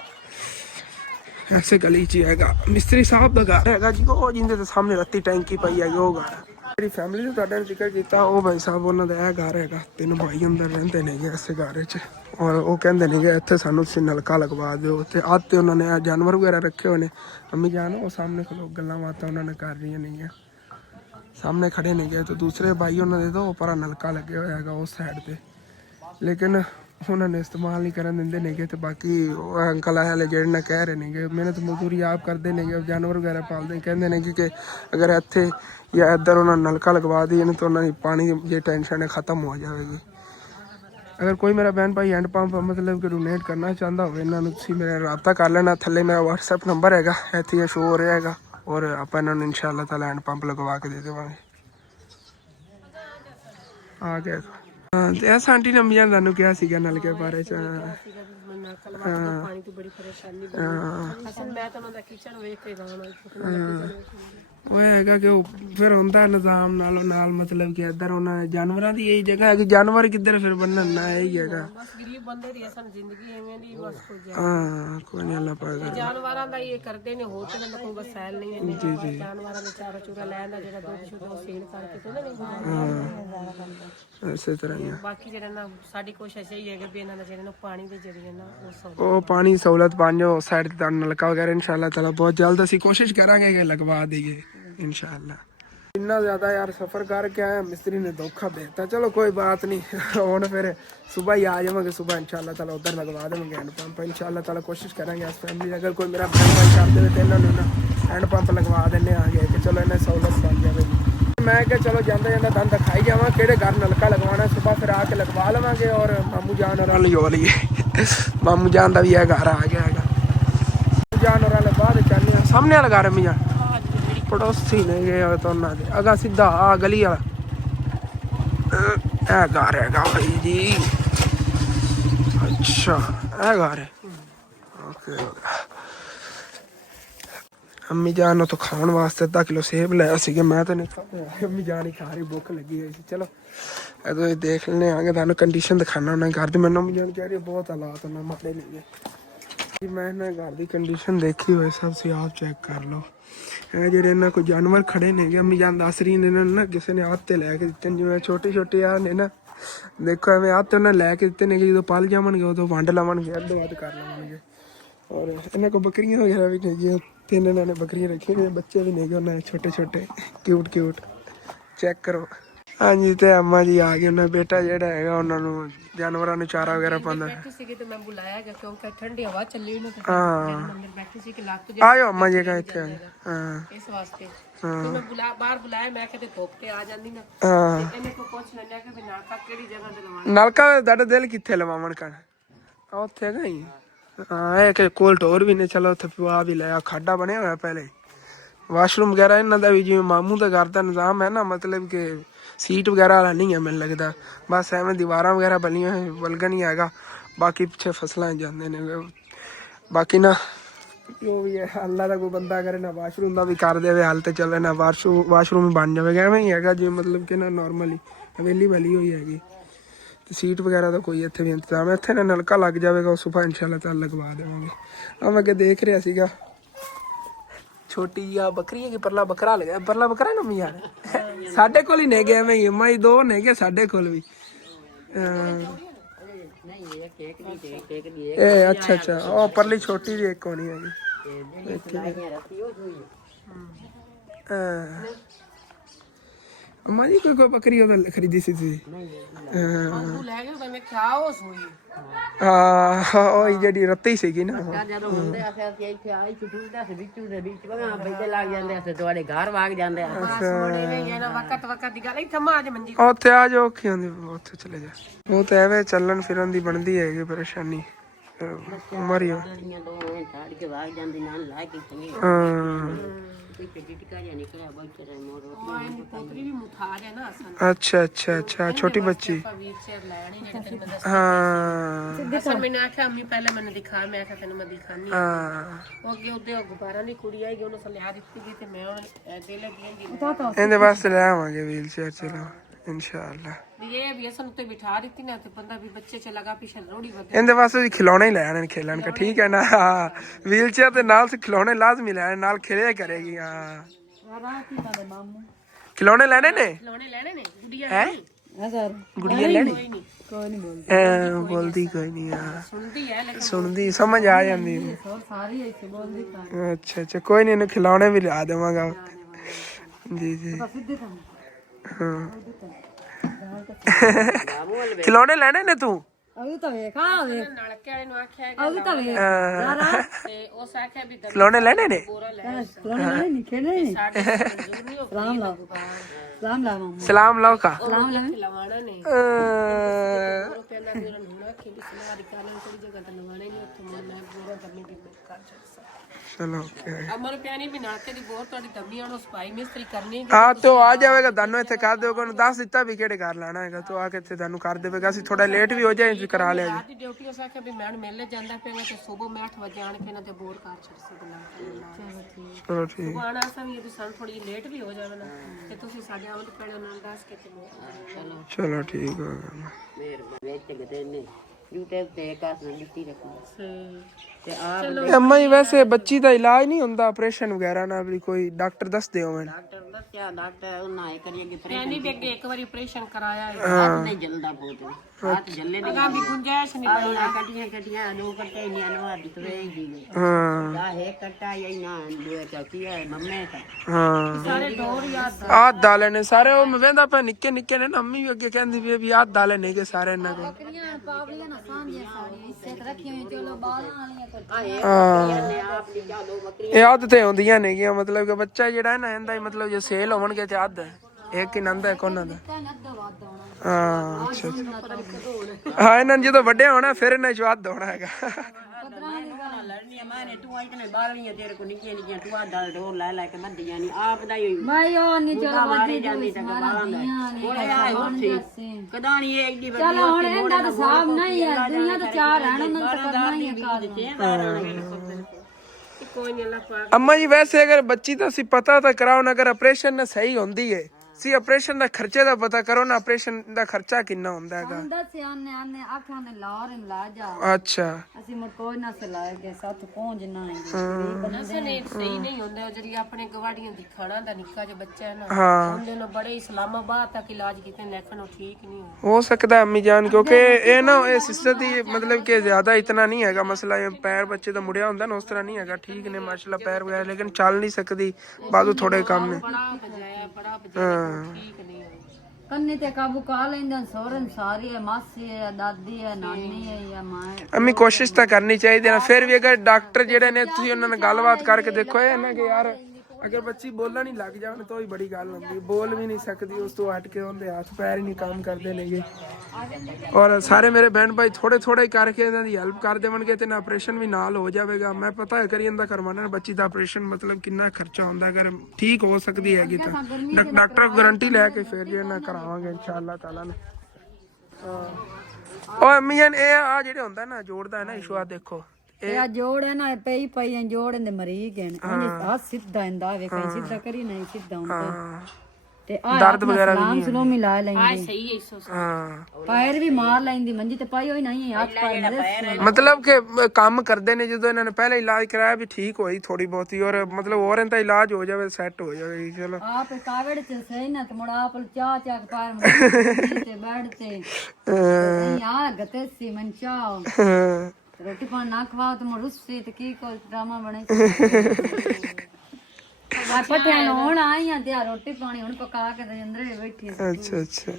ਐਸੇ ਗਲੀ 'ਚ ਹੈਗਾ ਮਿਸਤਰੀ ਸਾਹਿਬ ਦਾ ਘਰ ਹੈਗਾ ਜੀ, ਉਹ ਜਿੰਦੇ ਦੇ ਸਾਹਮਣੇ ਰੱਤੀ ਟੈਂਕੀ ਪਈ ਹੈਗੀ ਉਹ ਘਰ। ਜਿਹੜੀ ਫੈਮਿਲੀ ਨੂੰ ਤੁਹਾਡੇ ਨਾਲ ਜ਼ਿਕਰ ਕੀਤਾ ਉਹ ਭਾਈ ਸਾਹਿਬ ਉਹਨਾਂ ਦਾ ਇਹ ਘਰ ਹੈਗਾ। 3 ਭਾਈ ਅੰਦਰ ਰਹਿੰਦੇ ਨੇਗੇ ਇਸੇ ਘਰ 'ਚ, ਔਰ ਉਹ ਕਹਿੰਦੇ ਨੇਗੇ ਇੱਥੇ ਸਾਨੂੰ ਤੁਸੀਂ ਨਲਕਾ ਲਗਵਾ ਦਿਓ। ਤੇ ਅੱਜ ਤੇ ਉਹਨਾਂ ਨੇ ਜਾਨਵਰ ਵਗੈਰਾ ਰੱਖੇ ਹੋਏ ਨੇ। ਅੰਮੀ ਜਾਨ ਉਹ ਸਾਹਮਣੇ ਖਲੋ ਗੱਲਾਂ ਬਾਤਾਂ ਉਹਨਾਂ ਨੇ ਕਰ ਰਹੀਆਂ ਨੇਗੀਆਂ, ਸਾਹਮਣੇ ਖੜੇ ਨੇਗੇ। ਤੇ ਦੂਸਰੇ ਭਾਈ ਉਹਨਾਂ ਦੇ ਤਾਂ ਉੱਪਰ ਨਲਕਾ ਲੱਗਿਆ ਹੋਇਆ ਹੈਗਾ ਉਸ ਸਾਈਡ ਤੇ, ਲੇਕਿਨ ਉਹਨਾਂ ਨੇ ਇਸਤੇਮਾਲ ਨਹੀਂ ਕਰਨ ਦਿੰਦੇ ਨੇਗੇ। ਤੇ ਬਾਕੀ ਉਹ ਅੰਕਲ ਆਏ ਜਿਹੜੇ ਨਾ ਕਹਿ ਰਹੇ ਨੇਗੇ ਮਿਹਨਤ ਮਜ਼ਦੂਰੀ ਆਪ ਕਰਦੇ ਨੇਗੇ, ਜਾਨਵਰ ਵਗੈਰਾ ਪਾਲਦੇ, ਕਹਿੰਦੇ ਨੇ ਕਿ ਅਗਰ ਇੱਥੇ ਜਾਂ ਇੱਧਰ ਉਹਨਾਂ ਨੂੰ ਨਲਕਾ ਲਗਵਾ ਦਈਏ ਤਾਂ ਉਹਨਾਂ ਦੀ ਪਾਣੀ ਦੀ ਜੇ ਟੈਨਸ਼ਨ ਹੈ ਖ਼ਤਮ ਹੋ ਜਾਵੇਗੀ। ਅਗਰ ਕੋਈ ਮੇਰਾ ਭੈਣ ਭਾਈ ਹੈਂਡ ਪੰਪ ਮਤਲਬ ਕਿ ਡੋਨੇਟ ਕਰਨਾ ਚਾਹੁੰਦਾ ਹੋਵੇ, ਇਹਨਾਂ ਨੂੰ ਤੁਸੀਂ ਮੇਰਾ ਰਾਬਤਾ ਕਰ ਲੈਣਾ। ਥੱਲੇ ਮੇਰਾ WhatsApp ਨੰਬਰ ਹੈਗਾ, ਇੱਥੇ ਸ਼ੋ ਹੋ ਰਿਹਾ ਹੈਗਾ, ਔਰ ਆਪਾਂ ਇਹਨਾਂ ਨੂੰ ਇਨਸ਼ਾਅੱਲਾ ਤਾਲਾ ਹੈਂਡ ਪੰਪ ਲਗਵਾ ਕੇ ਦੇ ਦੇਵਾਂਗੇ। ਆ ਗਿਆ ਹਾਂ। ਤੇ ਇਸ ਆਂਟੀ ਨੇ ਅੰਮੀ ਜਾਨ ਤੁਹਾਨੂੰ ਕਿਹਾ ਸੀਗਾ ਨਲਕੇ ਬਾਰੇ 'ਚ। ਪਾਣੀ ਤੋਂ ਬੜੀ ਪਰੇਸ਼ਾਨੀ ਬਣੀ ਅਸਲ ਮੈਂ ਤਾਂ ਉਹਨਾਂ ਦਾ ਕਿਚਨ ਵੇਖ ਕੇ ਗਾਉਣਾ ਉਹ ਹੈਗਾ ਕਿ ਉਹ ਫਿਰ ਹੁੰਦਾ ਨਿਜ਼ਾਮ ਨਾਲੋਂ ਨਾਲ, ਮਤਲਬ ਕਿ ਇੱਧਰ ਉਹਨਾਂ ਜਾਨਵਰਾਂ ਦੀ ਇਹੀ ਜਗ੍ਹਾ ਹੈ ਕਿ ਜਾਨਵਰ ਕਿੱਧਰ ਫਿਰ ਬੰਨਣ ਨਾ, ਇਹੀ ਹੈਗਾ। ਬਸ ਗਰੀਬ ਬੰਦੇ ਦੀ ਅਸਲ ਜ਼ਿੰਦਗੀ ਐਵੇਂ ਦੀ ਬਸ ਕੁਝ ਹਾਂ ਕੋਈ ਨਹੀਂ, ਅੱਲਾ ਪਾਕ ਜਾਨਵਰਾਂ ਦਾ ਇਹ ਕਰਦੇ ਨੇ, ਹੋਰ ਤੇ ਕੋਈ ਵਸੈਲ ਨਹੀਂ ਹੈ। ਜੀ ਜਾਨਵਰਾਂ ਦੇ ਚਾਰਾ ਚੂਰਾ ਲੈਣ ਦਾ ਜਿਹੜਾ ਦੁੱਧ ਸ਼ੁੱਧ ਉਹ ਸੇਲ ਕਰਕੇ ਤੇ ਨਾ ਨਹੀਂ ਇਸੇ ਤਰ੍ਹਾਂ ਹੀ ਬਾਕੀ ਜਿਹੜਾ ਨਾ ਸਾਡੀ ਕੋਸ਼ਿਸ਼ ਇਹ ਹੈ ਕਿ ਇਹਨਾਂ ਦਾ ਜਿਹੜਾ ਨਾ ਪਾਣੀ ਦੇ ਜਰੀਏ ਨਾ ਉਹ ਪਾਣੀ ਸਹੂਲਤ ਬਣ ਜਾਓ ਸਾਈਡ ਤੇ ਨਲਕਾ ਵਗੈਰਾ ਇਨਸ਼ਾਅੱਲਾ ਤਾਲਾ ਬਹੁਤ ਜਲਦ ਅਸੀਂ ਕੋਸ਼ਿਸ਼ ਕਰਾਂਗੇ ਕਿ ਲਗਵਾ ਦੇਈਏ ਇਨਸ਼ਾਅੱਲਾ। ਇੰਨਾ ਜ਼ਿਆਦਾ ਯਾਰ ਸਫ਼ਰ ਕਰਕੇ ਆਇਆ, ਮਿਸਤਰੀ ਨੇ ਧੋਖਾ ਦੇਤਾ। ਚਲੋ ਕੋਈ ਬਾਤ ਨਹੀਂ, ਹੁਣ ਫਿਰ ਸੁਬह ਹੀ ਆ ਜਾਵਾਂਗੇ, ਸੁਬह ਇਨਸ਼ਾਅੱਲਾ ਤਾਲਾ ਉੱਧਰ ਲਗਵਾ ਦੇਵਾਂਗੇ ਹੈਂਡ ਪੰਪ ਇਨਸ਼ਾਅੱਲਾ ਤਾਲਾ। ਕੋਸ਼ਿਸ਼ ਕਰਾਂਗੇ ਇਸ ਫੈਮਿਲੀ ਅਗਰ ਕੋਈ ਮੇਰਾ ਭੈਣ ਭਾਈ ਕਰ ਦੇਵੇ ਤਾਂ ਇਹਨਾਂ ਨੂੰ ਨਾ ਹੈਂਡ ਪੰਪ ਲਗਵਾ ਦਿੰਦੇ ਆਗੇ ਕਿ ਚਲੋ ਇਹਨਾਂ ਸਹੂਲਤ ਬਣ ਜਾਵੇਗੀ। ਮੈਂ ਕਿਹਾ ਚਲੋ ਜਾਂਦਾ ਜਾਂਦਾ ਤੁਹਾਨੂੰ ਦਿਖਾਈ ਜਾਵਾਂ ਕਿਹੜੇ ਘਰ ਨਲਕਾ ਲਗਵਾਉਣਾ, ਸੁਬह ਫਿਰ ਆ ਕੇ ਲਗਵਾ ਲਵਾਂਗੇ। ਔਰ ਮਾਮੂ ਜਾਨ ਹੋਰਾਂ ਲਈ ਹੋ ਲਈਏ, ਮਾਮੂ ਜਾਨ ਦਾ ਵੀ ਇਹ ਘਰ ਆ ਗਿਆ ਹੈਗਾ। ਮਾਮੂ ਜਾਨ ਹੋਰਾਂ ਦੇ ਬਾਅਦ ਚਾਹੁੰਦੇ ਹਾਂ ਸਾਹਮਣੇ ਵਾਲਾ ਘਰ ਅੰਮੀ ਜਾਨ ਪੜੋਸੀ ਨੇ ਗਏ ਤਾਂ ਉਹਨਾਂ ਦੇ ਅਗਾ ਸਿੱਧਾ ਆ ਗਲੀ ਵਾਲਾ ਇਹ ਘਰ ਹੈਗਾ ਭਾਈ ਜੀ। ਅੱਛਾ ਇਹ ਘਰ ਹੈ, ਓਕੇ। ਅੰਮੀ ਜਾਨ ਨੂੰ ਤਾਂ ਖਾਣ ਵਾਸਤੇ ਅੱਧਾ ਕਿਲੋ ਸੇਬ ਲਿਆ ਸੀਗਾ, ਮੈਂ ਤਾਂ ਨਹੀਂ ਖਾਧਾ, ਅੰਮੀ ਜਾਨ ਹੀ ਖਾ ਰਹੀ, ਭੁੱਖ ਲੱਗੀ ਹੋਈ ਸੀ। ਚਲੋ ਇਹਦੋਂ ਇਹ ਦੇਖ ਲੈਣੇ ਆਗੇ, ਤੁਹਾਨੂੰ ਕੰਡੀਸ਼ਨ ਦਿਖਾਣਾ ਉਹਨਾਂ ਘਰ ਦੀ। ਮੈਨੂੰ ਅੰਮੀ ਜਾਨ ਕਹਿ ਰਹੀ ਬਹੁਤ ਹਾਲਾਤ ਉਹਨਾਂ ਮਾੜੇ ਨਹੀਂ ਹੈ। ਮੈਂ ਇਹਨਾਂ ਘਰ ਦੀ ਕੰਡੀਸ਼ਨ ਦੇਖੀ ਹੋਏ ਸਭ ਤੁਸੀਂ ਆਪ ਚੈੱਕ ਕਰ ਲਓ। ਇਹ ਜਿਹੜੇ ਇਹਨਾਂ ਕੋਈ ਜਾਨਵਰ ਖੜੇ ਨੇਗੇ, ਅੰਮੀ ਜਾਨ ਦੱਸ ਰਹੀ ਨੇ ਇਹਨਾਂ ਨੂੰ ਨਾ ਕਿਸੇ ਨੇ ਹੱਥ ਤੇ ਲੈ ਕੇ ਦਿੱਤੇ, ਜਿਵੇਂ ਛੋਟੇ ਛੋਟੇ ਆ ਨੇ ਨਾ, ਦੇਖੋ ਐਵੇਂ ਹੱਥ ਤੇ ਉਹਨਾਂ ਲੈ ਕੇ ਦਿੱਤੇ ਨੇਗੇ, ਜਦੋਂ ਪਲ ਜਾਵਣਗੇ ਉਦੋਂ ਵੰਡ ਲਵਣਗੇ, ਅੱਧੋ ਵੱਧ ਕਰ ਲਵਣਗੇ। ਔਰ ਇਹਨਾਂ ਕੋਲ ਬੱਕਰੀਆਂ ਵਗੈਰਾ ਵੀ ਨੇਗੀਆਂ, 3 ਇਹਨਾਂ ਨੇ ਬੱਕਰੀਆਂ ਰੱਖੀਆਂ ਨੇ, ਬੱਚੇ ਵੀ ਨੇਗੇ ਉਹਨਾਂ ਦੇ ਛੋਟੇ ਛੋਟੇ ਕਿਊਟ ਕਿਊਟ, ਚੈੱਕ ਕਰੋ। ਹਾਂਜੀ ਤੇ ਅੰਮਾ ਜੀ ਆ ਗਏ, ਉਹਨਾਂ ਬੇਟਾ ਜਿਹੜਾ ਹੈਗਾ ਉਹਨਾਂ ਨੂੰ ਜਾਨਵਰਾਂ ਨੂੰ ਚਾਰਾ ਵਗੈਰਾ ਪਾਉਂਦਾ। ਸੀਗੇ ਤੇ ਮੈਂ ਬੁਲਾਇਆ ਗਿਆ ਕਿਉਂਕਿ ਠੰਡੀ ਹਵਾ ਚੱਲੀ ਉਹਨੂੰ ਤੇ ਅੰਦਰ ਬੈਠੀ ਸੀ ਕਿ ਲੱਤ ਜੇ ਆਇਓ ਅੰਮਾ ਜੀ ਕਾ ਇੱਥੇ ਹਾਂ ਇਸ ਵਾਸਤੇ ਮੈਂ ਬਾਹਰ ਬੁਲਾਇਆ, ਮੈਂ ਕਿਤੇ ਧੁੱਪ ਤੇ ਆ ਜਾਂਦੀ ਨਾ ਹਾਂ। ਇਹਨੇ ਕੋ ਪੁੱਛ ਲੈਣਾ ਕਿ ਵੀ ਨਲਕਾ ਕਿਹੜੀ ਜਗ੍ਹਾ ਤੇ ਲਵਾਉਣਾ। ਨਲਕਾ ਤੁਹਾਡਾ ਦਿਲ ਕਿੱਥੇ ਲਵਾਉਣ ਕਰ ਉੱਥੇ ਹੈਗਾ ਹੀ ਹਾਂ ਇਹ ਕਿ ਕੋਲ ਟੋਰ ਵੀ ਨੇ, ਚਲੋ ਉੱਥੇ ਪਵਾ ਵੀ ਲਿਆ, ਖਾਡਾ ਬਣਿਆ ਹੋਇਆ ਪਹਿਲੇ। ਵਾਸ਼ਰੂਮ ਵਗੈਰਾ ਇਹਨਾਂ ਦਾ ਵੀ ਜਿਵੇਂ ਮਾਮੂ ਦਾ ਘਰ ਦਾ ਨਿਜ਼ਾਮ ਹੈ ਨਾ, ਮਤਲਬ ਕਿ ਸੀਟ ਵਗੈਰਾ ਵਾਲਾ ਨਹੀਂ ਹੈ ਮੈਨੂੰ ਲੱਗਦਾ, ਬਸ ਐਵੇਂ ਦੀਵਾਰਾਂ ਵਗੈਰਾ ਬਣੀਆਂ ਹੋਈਆਂ, ਵਲਗਣ ਹੀ ਹੈਗਾ, ਬਾਕੀ ਪਿੱਛੇ ਫਸਲਾਂ ਜਾਂਦੇ ਨੇ। ਬਾਕੀ ਨਾ ਜੋ ਵੀ ਹੈ ਅੱਲਾ ਦਾ ਕੋਈ ਬੰਦਾ ਕਰੇ ਨਾ ਵਾਸ਼ਰੂਮ ਦਾ ਵੀ ਕਰ ਦੇਵੇ ਹਾਲ ਤੇ ਚੱਲੇ ਨਾ ਵਾਸ਼ਰੂਮ ਹੀ ਬਣ ਜਾਵੇਗਾ, ਐਵੇਂ ਹੀ ਹੈਗਾ ਜਿਵੇਂ ਮਤਲਬ ਕਿ ਨਾ ਨੋਰਮਲੀ ਅਵੇਲੇਬਲ ਹੀ ਹੋਈ ਹੈਗੀ। ਤੇ ਸੀਟ ਵਗੈਰਾ ਦਾ ਕੋਈ ਇੱਥੇ ਵੀ ਇੰਤਜ਼ਾਮ ਹੈ, ਇੱਥੇ ਨਾ ਨਲਕਾ ਲੱਗ ਜਾਵੇਗਾ, ਉਹ ਸੁਬਹ ਇਨਸ਼ਾਅੱਲਾ ਤਾਲਾ ਲਗਵਾ ਦੇਵਾਂਗੇ। ਆ ਮੈਂ ਅੱਗੇ ਦੇਖ ਰਿਹਾ ਸੀਗਾ ਛੋਟੀ ਜਿਹੀ ਬੱਕਰੀ ਹੈ ਕਿ ਪਰਲਾ ਬੱਕਰਾ ਲਗਾ, ਪਰਲਾ ਬੱਕਰਾ ਨਾ ਮੀਆਂ ਸਾਡੇ ਕੋਲ ਹੀ ਨੇ ਗਿਆ ਮੈਂ ਮਾਈ ਦੋ ਨੇ ਗਏ ਸਾਡੇ ਕੋਲ ਵੀ। ਇਹ ਅੱਛਾ ਅੱਛਾ ਉਹ ਪਰਲੀ ਛੋਟੀ ਜਿਹੀ ਇੱਕ ਹੋਣੀ ਹੈਗੀ। ਅੰਮਾ ਜੀ ਕੋਈ ਬੱਕਰੀ ਉਹਦਾ ਖਰੀਦੀ ਸੀ ਤੁਸੀਂ? ਲੈ ਗਏ ਤਾਂ ਮੈਂ ਖਾਓ ਸੋਈ ਹਾਂ ਉਹੀ ਜਿਹੜੀ ਰੱਤੀ ਸੀਗੀ ਨਾ। ਜਦੋਂ ਹੁੰਦੇ ਆ ਫਿਰ ਇੱਥੇ ਆਈ ਛੁੱਟੂਦਾ ਸੀ ਵਿੱਚੂ ਦੇ ਵਿੱਚ ਬਗਾ ਬੈਠੇ ਲੱਗ ਜਾਂਦੇ ਆ ਤੇ ਤੁਹਾਡੇ ਘਰ ਵਾਗ ਜਾਂਦੇ ਆ। ਸੋਣੇ ਨਹੀਂ ਨਾ ਵਕਤ ਦੀ ਗੱਲ ਇੱਥੇ ਮਾਜ ਮੰਜੀ ਉੱਥੇ ਆ ਜਾਓ ਔਖੀ ਹੁੰਦੀ, ਉੱਥੇ ਚਲੇ ਜਾ। ਉਹ ਤਾਂ ਐਵੇਂ ਚੱਲਣ ਫਿਰਨ ਦੀ ਬਣਦੀ ਹੈਗੀ ਪਰੇਸ਼ਾਨੀ, ਉਮਰ ਹੀ ਜਿਹੜੀਆਂ ਦੋ ਛੱਡ ਕੇ ਵਾਗ ਜਾਂਦੀ ਨਾਲ ਲਾ ਕੇ ਚੰਗੀ ਹਾਂ। ਕੋਈ ਟਿਟਕਾ ਜਾਂ ਨਿਕਲਿਆ ਬੈਠੇ ਰਹੇ ਮੋਰ ਮਾਇਨ ਪੋਤਰੀ ਵੀ ਮੁਥਾਜ ਹੈ ਨਾ ਅਸਲ ਅੱਛਾ ਅੱਛਾ ਅੱਛਾ ਛੋਟੀ ਬੱਚੀ। ਆਪਾਂ ਵੀਰ ਚੇਰ ਲੈਣੀ ਜਿਹੜੇ ਤੈਨੂੰ ਮੈਂ ਦੱਸ ਹਾਂ ਅਸਲ ਮੈਨੂੰ ਆਖਿਆ ਅੰਮੀ ਪਹਿਲੇ ਮੈਨੂੰ ਦਿਖਾ, ਮੈਂ ਆਖਿਆ ਤੈਨੂੰ ਮੈਂ ਦਿਖਾਨੀ ਹਾਂ। ਉਹ ਅੱਗੇ ਉਹਦੇ ਉਹ ਗੁਬਾਰਾਂ ਦੀ ਕੁੜੀ ਆਈ ਉਹਨੂੰ ਸਲਿਆ ਦਿੱਤੀ ਗਈ ਤੇ ਮੈਂ ਉਹ ਦੇ ਲੱਗੀ ਜਾਂਦੀ ਇਹਦੇ ਵਾਸਤੇ ਲੈ ਆਵਾਂਗੇ ਵੀਲ ਚੇਅਰ, ਚਲੋ ਇਨਸ਼ਾਅੱਲਾ। ਵੀ ਇਹ ਵੀ ਅਸਲ ਉੱਤੇ ਬਿਠਾ ਦਿੱਤੀ ਨਾ ਤੇ ਬੰਦਾ ਵੀ ਬੱਚੇ ਚ ਲਗਾ ਪਿਛੇ ਰੋੜੀ ਵਧੇ। ਇਹਦੇ ਵਾਸਤੇ ਖਿਲੌਣੇ ਹੀ ਲੈ ਆਣੇ ਖੇਲਣ का, ठीक है ना। ਵੀਲ ਚੇਅਰ ਦੇ ਨਾਲ ਖਿਲੌਣੇ ਲਾਜ਼ਮੀ ਲੈ ਆਣੇ, ਨਾਲ ਖੇਲਿਆ ਕਰੇਗੀ। ਹਾਂ ਖਿਲੌਣੇ ਲੈਣੇ ਨੇ, ਖਿਲੌਣੇ ਲੈਣੇ ਨੇ ਗੁੜੀਆ ਹੈ ਗੁੜੀਆ ਲੈਣੀ, ਕੋਈ ਨਹੀਂ ਬੋਲਦੀ ਬੋਲਦੀ ਕੋਈ ਨਹੀਂ। ਹਾਂ ਸੁਣਦੀ ਹੈ ਲੇਕਿਨ ਸੁਣਦੀ ਸਮਝ ਆ ਜਾਂਦੀ। ਸਾਰੀ ਇੱਥੇ ਬੋਲਦੀ ਅੱਛਾ ਅੱਛਾ ਕੋਈ ਨਹੀਂ, ਇਹਨੂੰ ਖਿਲੌਣੇ ਵੀ ਲਿਆ ਦੇਵਾਂਗਾ। ਜੀ ਜੀ ਹਾਂ ਖਿਲੌਣੇ ਲੈਣੇ ਨੇ ਤੂੰ? ਅਉ ਤਾਂ ਵੇਖ ਆ ਵੇਖ ਨਲਕੇ ਵਾਲੇ ਨੂੰ ਆਖਿਆ ਅਉ ਤਾਂ ਵੇਖ ਯਾਰਾ ਤੇ ਉਸ ਆਖਿਆ ਵੀ ਖਿਲੌਣੇ ਲੈਣੇ ਨੇ? ਖਲੋਣੇ ਨਹੀਂ ਖੇਲੇ ਨਹੀਂ। ਸਾਡੇ ਮਨਜ਼ੂਰ ਨਹੀਂ ਹੋ ਸਲਾਮ ਲਾ ਸਲਾਮ ਲਾ ਮਾਮਾ ਸਲਾਮ ਲਾਓ ਕਾ ਲਵਾਣਾ ਨਹੀਂ ਉਹ ਪਹਿਲਾਂ ਵੀ ਉਹਨਾਂ ਨੂੰ ਨਾ ਕਿ ਵੀ ਸਲਾਹ ਦੀ ਕਾਰਨ ਕੋਈ ਜਗ੍ਹਾ ਤੇ ਲਵਾਣਾ ਨਹੀਂ, ਉੱਥੇ ਮੈਂ ਪੂਰਾ ਕਰਨੀ ਕਿ ਮੈਂ ਕਰ ਸਕਦਾ। ਚਲੋ ਅਮਰ ਪਿਆਨੀ ਵੀ ਨਾਕੇ ਦੀ ਬਹੁਤ ਤੁਹਾਡੀ ਦਮੀ ਉਹਨੂੰ ਸਫਾਈ ਮਿਸਤਰੀ ਕਰਨੀ ਹਾਂ ਤੇ ਉਹ ਆ ਜਾਵੇਗਾ, ਤੁਹਾਨੂੰ ਇੱਥੇ ਕਰ ਦੇਵੇਗਾ, ਉਹਨੂੰ ਦੱਸ ਦਿੱਤਾ ਵੀ ਕਿਹੜੇ ਘਰ ਲਾਣਾ ਹੈਗਾ, ਤੂੰ ਆ ਕੇ ਇੱਥੇ ਤੁਹਾਨੂੰ ਕਰ ਦੇਵੇਗਾ। ਅਸੀਂ ਥੋੜਾ ਲੇਟ ਵੀ ਹੋ ਜਾਏ ਫਿਰ ਕਰਾ ਲਿਆ ਰਾਤ ਦੀ ਡਿਊਟੀ ਉਸ ਆਖਿਆ ਵੀ ਮੈਂ ਮਿਲਨੇ ਜਾਂਦਾ ਪਿਆ ਤੇ ਸਵੇਰ ਮੈਂ 8 ਵਜੇ ਆਣ ਕੇ ਇਹਨਾਂ ਤੇ ਬੋਰ ਕਰ ਛੱਡ ਸੀ ਬਣਾ ਚਲੋ ਠੀਕ। ਆਣਾ ਸਾਂ ਵੀ ਸਾਨੂੰ ਥੋੜੀ ਲੇਟ ਵੀ ਹੋ ਜਾਵੇ ਨਾ ਤੇ ਤੁਸੀਂ ਸਾਡੇ ਆਉਣ ਤੋਂ ਪਹਿਲਾਂ ਨਾਲ ਦੱਸ ਕੇ ਚਲੋ। ਚਲੋ ਠੀਕ ਹੋ ਗਿਆ। ਮਿਹਰਬਾਨੀ ਵਿੱਚ ਕਿਤੇ ਨੇ YouTube ਤੇ ਕਾਸ ਨਾਲ ਦਿੱਤੀ ਰੱਖੀ ਤੇ ਆ ਅੰਮਾ ਜੀ ਵੈਸੇ ਬੱਚੀ ਦਾ ਇਲਾਜ ਨਹੀਂ ਹੁੰਦਾ ਆਪਰੇਸ਼ਨ ਵਗੈਰਾ ਨਾਲ ਵੀ, ਕੋਈ ਡਾਕਟਰ ਦੱਸਦੇ ਹੋਵੇ? ਡਾਕਟਰ ਦੱਸਿਆ ਡਾਕਟਰ ਉਹਨਾਂ ਇਹ ਕਰੀਏ ਕਿ ਪਿਆਨੀ ਵੀ ਅੱਗੇ ਇੱਕ ਵਾਰੀ ਆਪਰੇਸ਼ਨ ਕਰਾਇਆ ਹੈ ਹੱਥ ਨਹੀਂ ਜਲਦਾ ਬਹੁਤ, ਹੱਥ ਜੱਲੇ ਅਗਾ ਵੀ ਗੁੰਜਾਇਸ਼ ਨਹੀਂ ਆਇਆ ਕੱਟੀਆਂ ਜੋ ਕੱਟੇ ਨਹੀਂ ਅਨਵਾਰ ਦੀ ਤਰੇ ਦੀ ਹਾਂ ਦਾ ਹੈ ਕੱਟਾ ਇਹ ਨਾ ਦੋ ਚਾਕੀ ਹੈ ਮੰਮੇ ਦਾ ਹਾਂ ਸਾਰੇ ਦੌਰ ਯਾਦ ਆਹ ਦਾਲੇ ਨੇ ਸਾਰੇ, ਉਹ ਮੈਂ ਵੇਂਦਾ ਪਿਆ ਨਿੱਕੇ ਨਿੱਕੇ ਨੇ ਨਾ, ਅੰਮੀ ਵੀ ਅੱਗੇ ਕਹਿੰਦੀ ਵੀ ਆਹ ਦਾਲੇ ਨੇ ਕਿ ਸਾਰੇ ਇਹਨਾਂ ਕੋਲ। ਪਾਵਲੀਆਂ ਨਾ ਸਾਂਝੀਆਂ ਸਾਰੀਆਂ ਇਸੇ ਤਰ੍ਹਾਂ ਰੱਖੀਆਂ ਚਲੋ ਬਾਲਾਂ ਵਾਲੀਆਂ ਇਹ ਅੱਧ ਤੇ ਹੁੰਦੀਆਂ ਨੇਗੀਆਂ, ਮਤਲਬ ਕਿ ਬੱਚਾ ਜਿਹੜਾ ਨਾ ਇਹਦਾ ਹੀ ਮਤਲਬ ਜੇ ਸੇਲ ਹੋਣਗੇ ਤੇ ਅੱਧ ਇੱਕ ਹੀ ਨੰਦਾ ਇੱਕ ਉਹਨਾਂ ਦਾ। ਹਾਂ ਅੱਛਾ ਹਾਂ ਇਹਨਾਂ ਨੇ ਜਦੋਂ ਵੱਡੇ ਹੋਣਾ ਫਿਰ ਇਹਨਾਂ ਚ ਅੱਧ ਹੋਣਾ ਹੈਗਾ। ਲੜਨੀ ਮਾਰੇ ਤੂੰ ਆਈ ਤੇ ਬਾਲੀਆਂ ਤੇਰੇ ਕੋ ਨਿੱਕੀਆਂ ਨਿੱਕੀਆਂ ਤੂੰ ਆ ਦਲ ਡੋਰ ਲੈ ਲੈ ਕੇ ਮੱਦੀਆਂ ਨਹੀਂ ਆਪ ਦਾ ਹੀ ਮੈਂ ਉਹ ਨਹੀਂ ਚਲੋ ਮਾਰੀ ਜਾਂਦੀ ਤਾਂ ਬਾਲਾਂ ਦਾ ਕੋਲੇ ਆਏ ਉੱਥੇ ਕਦਾਂ ਨਹੀਂ ਇਹ ਐਡੀ ਵੱਡੀ ਚਲੋ ਹੁਣ ਇਹਦਾ ਤਾਂ ਸਾਬ ਨਹੀਂ ਹੈ, ਦੁਨੀਆ ਤਾਂ ਚਾਰ ਹਨ, ਉਹਨਾਂ ਨੂੰ ਤਾਂ ਕਰਨਾ ਹੀ ਹੈ ਕੋਈ ਨਹੀਂ ਅੱਲਾਹ ਪਾਕ ਅੰਮਾ ਜੀ ਵੈਸੇ ਅਗਰ ਬੱਚੀ ਦਾ ਸੀ ਪਤਾ ਤਾਂ ਕਰਾਓ ਨਾ, ਅਗਰ ਆਪਰੇਸ਼ਨ ਨਾ ਸਹੀ ਹੁੰਦੀ ਹੈ ਸੀ ਆਪਰੇਸ਼ਨ ਦਾ ਖਰਚੇ ਦਾ ਪਤਾ ਕਰੋ ਨਾ, ਆਪਰੇਸ਼ਨ ਦਾ ਖਰਚਾ ਕਿੰਨਾ ਹੁੰਦਾ ਹੈਗਾ। ਦੱਸਿਆ ਆਨੇ ਆਖਾਂ ਨੇ ਲਾਹੌਰ ਲਾ ਜਾ ਅੱਛਾ ਅਸੀਂ ਮੁੜ ਕੋਈ ਨਾ ਸਲਾਹ ਕੇ ਸਾਥ ਪਹੁੰਚ ਨਾ ਨਸਲ ਇਹ ਸਹੀ ਨਹੀਂ ਹੁੰਦਾ, ਜਿਹੜੀ ਆਪਣੇ ਗਵਾੜੀਆਂ ਦੀ ਖਾਣਾ ਦਾ ਨਿੱਕਾ ਜਿਹਾ ਬੱਚਾ ਹੈ ਨਾ ਹਾਂ ਉਹਦੇ ਨੂੰ ਬੜੇ ਇਸਲਾਮਾਬਾਦ ਤੱਕ ਇਲਾਜ ਕੀਤੇ ਲੇਕਿਨ ਉਹ ਠੀਕ ਨਹੀਂ ਹੋਇਆ। ਹੋ ਸਕਦਾ ਅੰਮੀ ਜਾਨ, ਕਿਉਂਕਿ ਇਹ ਨਾ ਇਹ ਸਿਸਟਰ ਦੀ ਮਤਲਬ ਕਿ ਜ਼ਿਆਦਾ ਇਤਨਾ ਨਹੀਂ ਹੈਗਾ ਮਸਲਾ, ਇਹ ਪੈਰ ਬੱਚੇ ਦਾ ਮੁੜਿਆ ਹੁੰਦਾ ਨਾ ਉਸ ਤਰ੍ਹਾਂ ਨਹੀਂ ਹੈਗਾ, ਠੀਕ ਨੇ ਮਾਸ਼ਾਅੱਲਾ ਪੈਰ ਵਗੈਰਾ, ਲੇਕਿਨ ਚੱਲ ਨਹੀਂ ਸਕਦੀ, ਬਾਜ਼ੂ ਥੋੜੇ ਕੰਮ ਨੇ। ਬੜਾ ਬਜਾਇਆ ਠੀਕ ਨਹੀਂ ਹੋਇਆ। ਕੰਨੇ ਤੇ ਕਾਬੂ ਕਾ ਲੈਂਦੇ ਸੋਰਨ ਸਾਰੀ ਹੈ, ਮਾਸੀ ਹੈ, ਦਾਦੀ ਹੈ, ਨਾਨੀ ਹੈ ਜਾਂ ਮਾਂ ਹੈ। ਅੰਮੀ ਕੋਸ਼ਿਸ਼ ਤਾਂ ਕਰਨੀ ਚਾਹੀਦੀ ਨਾ, ਫਿਰ ਵੀ ਅਗਰ ਡਾਕਟਰ ਜਿਹੜੇ ਨੇ ਤੁਸੀਂ ਉਹਨਾਂ ਨਾਲ ਗੱਲਬਾਤ ਕਰਕੇ ਦੇਖੋ ਇਹ ਨਾ ਕਿ ਯਾਰ ਅਗਰ ਬੱਚੀ ਬੋਲਣ ਹੀ ਲੱਗ ਜਾਣ ਤਾਂ ਹੀ ਬੜੀ ਗੱਲ ਹੁੰਦੀ, ਬੋਲ ਵੀ ਨਹੀਂ ਸਕਦੀ, ਉਸ ਤੋਂ ਹਟ ਕੇ ਉਹਦੇ ਹੱਥ ਪੈਰ ਹੀ ਨਹੀਂ ਕੰਮ ਕਰਦੇ ਨੇਗੇ। ਔਰ ਸਾਰੇ ਮੇਰੇ ਬਹਿਣ ਭਾਈ ਥੋੜੇ ਥੋੜੇ ਕਰਕੇ ਇਹਨਾਂ ਦੀ ਹੈਲਪ ਕਰ ਦੇਵਣਗੇ ਤੇ ਨਾ ਆਪਰੇਸ਼ਨ ਵੀ ਨਾਲ ਹੋ ਜਾਵੇਗਾ। ਮੈਂ ਪਤਾ ਹੈ ਕਰੀ ਇਹਦਾ ਕਰਵਾਉਣਾ ਬੱਚੀ ਦਾ ਆਪਰੇਸ਼ਨ ਮਤਲਬ ਕਿੰਨਾ ਖਰਚਾ ਹੁੰਦਾ, ਅਗਰ ਠੀਕ ਹੋ ਸਕਦੀ ਹੈਗੀ ਤਾਂ ਡਾਕਟਰ ਗਾਰੰਟੀ ਲੈ ਕੇ ਫਿਰ ਜੇ ਨਾ ਕਰਾਵਾਂਗੇ ਇਨਸ਼ਾਅੱਲਾ ਤਾਲਾ ਨੇ। ਓਏ ਅੰਮੀ ਜਾਨ ਇਹ ਆ ਜਿਹੜੇ ਹੁੰਦਾ ਨਾ ਜੋੜਦਾ ਹੈ ਨਾ ਇਸ਼ੂ ਆ ਦੇਖੋ ਇਹ ਆ ਜੋੜ ਹੈ ਨਾ ਪਈ ਪਈ ਜੋੜਨ ਦੇ ਮਰੀਕ ਹਨ ਆ ਸਿੱਧਾ ਇੰਦਾ ਵੇਖ ਸਿੱਧਾ ਕਰੀ ਨਹੀਂ ਸਿੱਧਾ ਹੁੰਦਾ ਤੇ ਆ ਦਰਦ ਵਗੈਰਾ ਵੀ ਨਹੀਂ ਸਲੋਮੀ ਲਾ ਲੈਂਦੀ ਸਹੀ ਹੈ ਇਸ ਹਾਂ ਪੈਰ ਵੀ ਮਾਰ ਲੈਂਦੀ ਮੰਜੀ ਤੇ ਪਾਈ ਹੋਈ ਨਹੀਂ ਹੱਥ ਪੈਰ ਮਤਲਬ ਕਿ ਕੰਮ ਕਰਦੇ ਨੇ ਜਦੋਂ ਇਹਨਾਂ ਨੇ ਪਹਿਲੇ ਇਲਾਜ ਕਰਾਇਆ ਵੀ ਠੀਕ ਹੋਈ ਥੋੜੀ ਬਹੁਤੀ ਔਰ ਮਤਲਬ ਹੋਰ ਇਹਨਾਂ ਦਾ ਇਲਾਜ ਹੋ ਜਾਵੇ ਸੈੱਟ ਹੋ ਜਾਵੇ। ਚਲੋ ਆਪ ਕਾਵੜ ਚ ਸਹੀ ਨਾ ਤੇ ਮੁੜਾ ਆਪ ਚਾਹ ਚਾਹ ਪੈਰ ਮਾਰ ਤੇ ਬੈਠ ਤੇ ਆ ਗਤੇ ਸੀ ਮਨ ਚਾਹ ਰੋਟੀ ਪਾਣੀ ਨਾ ਖਵਾਓ ਤੇ ਮਰੁੱਸੀ ਤੇ ਕੀ ਕੋ ਡਰਾਮਾ ਬਣੇ ਆ ਪੱਠਿਆਂ ਨੂੰ ਹੁਣ ਆਈਆਂ ਤੇ ਆ ਰੋਟੀ ਪਾਣੀ ਹੁਣ ਪਕਾ ਕੇ ਤੇ ਅੰਦਰ ਬੈਠੀ ਅੱਛਾ ਅੱਛਾ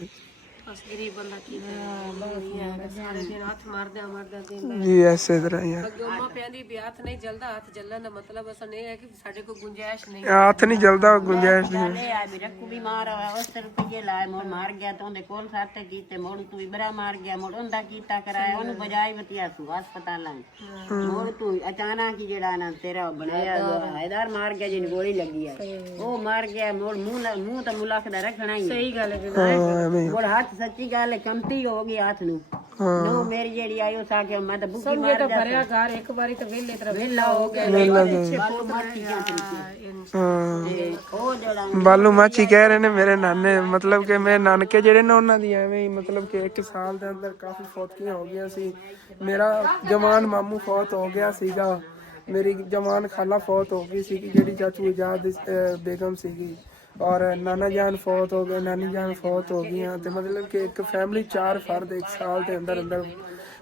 ਬਸ ਗਰੀਬ ਬੰਦਾ ਕੀ ਕਰੇ ਸਾਰੇ ਦਿਨ ਹੱਥ ਮਾਰਦਾ ਦਿਨ ਜੀ ਐਸੇ ਤਰ੍ਹਾਂ ਹੀ ਆ। ਅੱਗੇ ਉਮਾ ਪੈਂਦੀ ਵੀ ਹੱਥ ਨਹੀਂ ਜਲਦਾ, ਹੱਥ ਜਲਣ ਦਾ ਮਤਲਬ ਅਸਲ ਇਹ ਹੈ ਕਿ ਸਾਡੇ ਕੋਲ ਗੁੰਜਾਇਸ਼ ਨਹੀਂ ਹੱਥ ਨਹੀਂ ਜਲਦਾ ਗੁੰਜਾਇਸ਼ ਨਹੀਂ। ਲੈ ਆ ਵੀ ਰੱਖੂ ਬਿਮਾਰ ਹੋਇਆ ਉਸ ਰੁਪਏ ਲਾਏ ਮੋੜ ਮਾਰ ਗਿਆ ਤਾਂ ਉਹਦੇ ਕੋਲ ਸਾਤੇ ਕੀਤੇ ਮੋੜ ਤੂੰ ਇਬਰਾ ਮਾਰ ਗਿਆ ਮੋੜ ਉਹਦਾ ਕੀਤਾ ਕਰਾਇਆ ਉਹਨੂੰ ਬਜਾਈ ਬਤੀਆ ਤੂੰ ਹਸਪਤਾਲਾਂ ਮੋੜ ਤੂੰ ਅਚਾਨਕ ਹੀ ਜਿਹੜਾ ਨਾ ਤੇਰਾ ਬਣਿਆ ਹੈਦਾਰ ਮਾਰ ਗਿਆ ਜਿਹਨੂੰ ਗੋਲੀ ਲੱਗੀ ਆ ਉਹ ਮਾਰ ਗਿਆ ਮੋੜ ਮੂੰਹ ਤਾਂ ਮੁਲਕ ਦਾ ਰੱਖਣਾ ਹੀ ਸਹੀ ਗੱਲ ਹੈ ਮੋੜ ਹੱਥ ਸੱਚੀ ਗੱਲ ਕੰਮਤੀ ਹੋ ਗਈ ਹੱਥ ਨੂੰ ਨੋ ਮੇਰੀ ਜਿਹੜੀ ਆਈ ਉਹ ਸਾ ਕੇ ਮੈਂ ਤਾਂ ਬੁੱਕੀ ਮਾਰ ਗਿਆ ਭਰਿਆ ਘਰ ਇੱਕ ਵਾਰੀ ਤਾਂ ਵੇਲੇ ਤਰ੍ਹਾਂ ਵੇਲਾ ਹੋ ਗਿਆ ਬਾਲੂ ਮਾਚੀ ਉਹ ਜਿਹੜਾ ਬਾਲੂ ਮਾਚੀ ਕਹਿ ਰਹੇ ਨੇ ਮੇਰੇ ਨਾਨੇ ਮਤਲਬ ਕਿ ਮੇਰੇ ਨਾਨਕੇ ਜਿਹੜੇ ਨੇ ਉਹਨਾਂ ਦੀ ਐਵੇਂ ਹੀ ਮਤਲਬ ਕਿ 1 ਸਾਲ ਦੇ ਅੰਦਰ ਕਾਫੀ ਫੌਤੀਆਂ ਹੋ ਗਈਆਂ ਸੀ। ਮੇਰਾ ਜਵਾਨ ਮਾਮੂ ਫੌਤ ਹੋ ਗਿਆ ਸੀਗਾ, ਮੇਰੀ ਜਵਾਨ ਖਾਲਾ ਫੌਤ ਹੋ ਗਈ ਸੀ ਜਿਹੜੀ ਚਾਚੂ ਇਜਾਦ ਬੇਗਮ ਸੀਗੀ ਔਰ ਨਾਨਾ ਜਾਨ ਫੌਤ ਹੋ ਗਏ, ਨਾਨੀ ਜਾਨ ਫੌਤ ਹੋ ਗਈਆਂ ਤੇ ਮਤਲਬ ਕਿ ਇੱਕ ਫੈਮਿਲੀ 4 ਫਰਦ 1 ਸਾਲ ਦੇ ਅੰਦਰ ਅੰਦਰ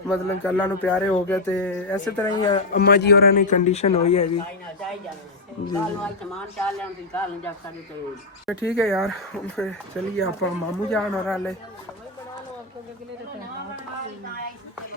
ਮਤਲਬ ਕਿ ਅੱਲਾ ਨੂੰ ਪਿਆਰੇ ਹੋ ਗਏ ਤੇ ਇਸੇ ਤਰ੍ਹਾਂ ਹੀ ਅੰਮਾ ਜੀ ਹੋਰਾਂ ਦੀ ਕੰਡੀਸ਼ਨ ਹੋਈ ਹੈਗੀ। ਠੀਕ ਹੈ ਯਾਰ ਹੁਣ ਫਿਰ ਚਲੀਏ ਆਪਾਂ ਮਾਮੂ ਜਾਨ ਹੋਰਾਂ ਲੈ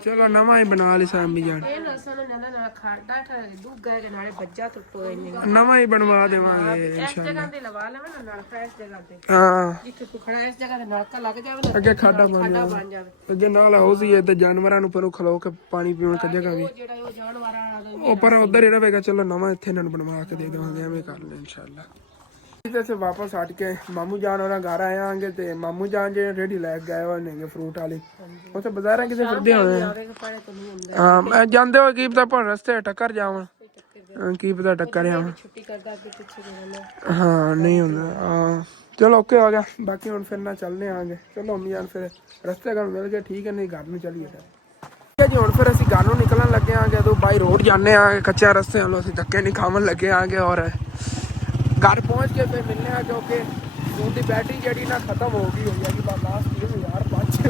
ਚਲੋ ਨਵਾਂ ਹੀ ਬਣਾ ਲਈ ਸਾਮੀ ਜਾਨ ਇਹ ਨਾ ਸਾਨੂੰ ਨਾ ਖਾੜਾ ਦੁੱਗਾ ਦੇ ਨਾਲੇ ਬੱਜਾ ਟੁੱਟੋਏ ਨੇ ਨਵਾਂ ਹੀ ਬਣਵਾ ਦੇਵਾਂਗੇ ਇਸ ਇਨਸ਼ਾਅੱਲਾ। ਜਗ੍ਹਾ ਤੇ ਲਵਾ ਲਵਾਂ ਨਾ ਨਾਲ ਫਰੈਸ਼ ਜਗ੍ਹਾ ਤੇ ਹਾਂ ਜਿੱਥੇ ਤੂੰ ਖੜਾ ਇਸ ਜਗ੍ਹਾ ਤੇ ਨਲਕਾ ਲੱਗ ਜਾਵੇ ਨਾ ਅੱਗੇ ਖਾਡਾ ਬਣ ਬਣ ਜਾਵੇ ਅੱਗੇ ਨਾਲ ਹਾਊਸ ਹੀ ਹੈ ਤੇ ਜਾਨਵਰਾਂ ਨੂੰ ਪਰੋਂ ਖਲੋ ਕੇ ਪਾਣੀ ਪੀਣ ਦੀ ਜਗ੍ਹਾ ਵੀ ਜਿਹੜਾ ਉਹ ਜਾਨਵਰਾਂ ਦਾ ਉਹ ਪਰ ਉਧਰ ਹੀ ਰਹੇਗਾ। ਚਲੋ ਨਵਾਂ ਇੱਥੇ ਇਹਨਾਂ ਨੂੰ ਬਣਵਾ ਕੇ ਦੇ ਦੇਵਾਂਗੇ ਐਵੇਂ ਕਰ ਲੈ ਇਨਸ਼ਾਅੱਲਾ। ਇੱਥੇ ਵਾਪਸ ਹਟ ਕੇ ਮਾਮੂ ਜਾਨ ਹੋਰਾਂ ਘਰ ਆਏ ਆਂਗੇ ਤੇ ਮਾਮੂ ਜਾਨ ਜਿਹੜੇ ਰੇੜੀ ਲੈ ਕੇ ਗਏ ਹੋਏ ਨੇਗੇ ਫਰੂਟ ਵਾਲੀ ਉੱਥੇ ਬਾਜ਼ਾਰਾਂ ਕਿਤੇ ਫਿਰਦੇ ਹੋਣੇ ਹਾਂ ਮੈਂ ਜਾਂਦੇ ਹੋਏ ਕੀ ਪਤਾ ਪਰ ਰਸਤੇ ਟੱਕਰ ਜਾਵਾਂ ਕੀ ਪਤਾ ਟੱਕਰ ਆਵਾਂ ਛੁੱਟੀ ਕਰਦਾ ਅੱਗੇ ਪਿੱਛੇ ਜਾਣਾ ਹਾਂ ਨਹੀਂ ਹੁੰਦਾ ਹਾਂ ਚਲੋ ਓਕੇ ਹੋ ਗਿਆ ਬਾਕੀ ਹੁਣ ਫਿਰ ਨਾ ਚੱਲਨੇ ਆਂਗੇ। ਚਲੋ ਅੰਮੀ ਜਾਨ ਫਿਰ ਰਸਤੇ ਘਰ ਮਿਲ ਗਏ ਠੀਕ ਹੈ ਨਹੀਂ ਘਰ ਨੂੰ ਚੱਲੀਏ ਫਿਰ ਜੀ। ਹੁਣ ਫਿਰ ਅਸੀਂ ਘਰ ਨੂੰ ਨਿਕਲਣ ਲੱਗੇ ਆਂਗੇ ਜਦੋਂ ਬਾਈ ਰੋਡ ਜਾਂਦੇ ਆਂਗੇ ਕੱਚਾ ਰਸਤੇ ਵੱਲੋਂ ਅਸੀਂ ਧੱਕੇ ਨਹੀਂ ਖਾਵਣ ਲੱਗੇ ਆਂਗੇ ਔਰ घर पहुंच के फिर मिलने आ क्योंकि फोन की बैटरी जी ना खत्म हो गई होगी लास्ट यार 5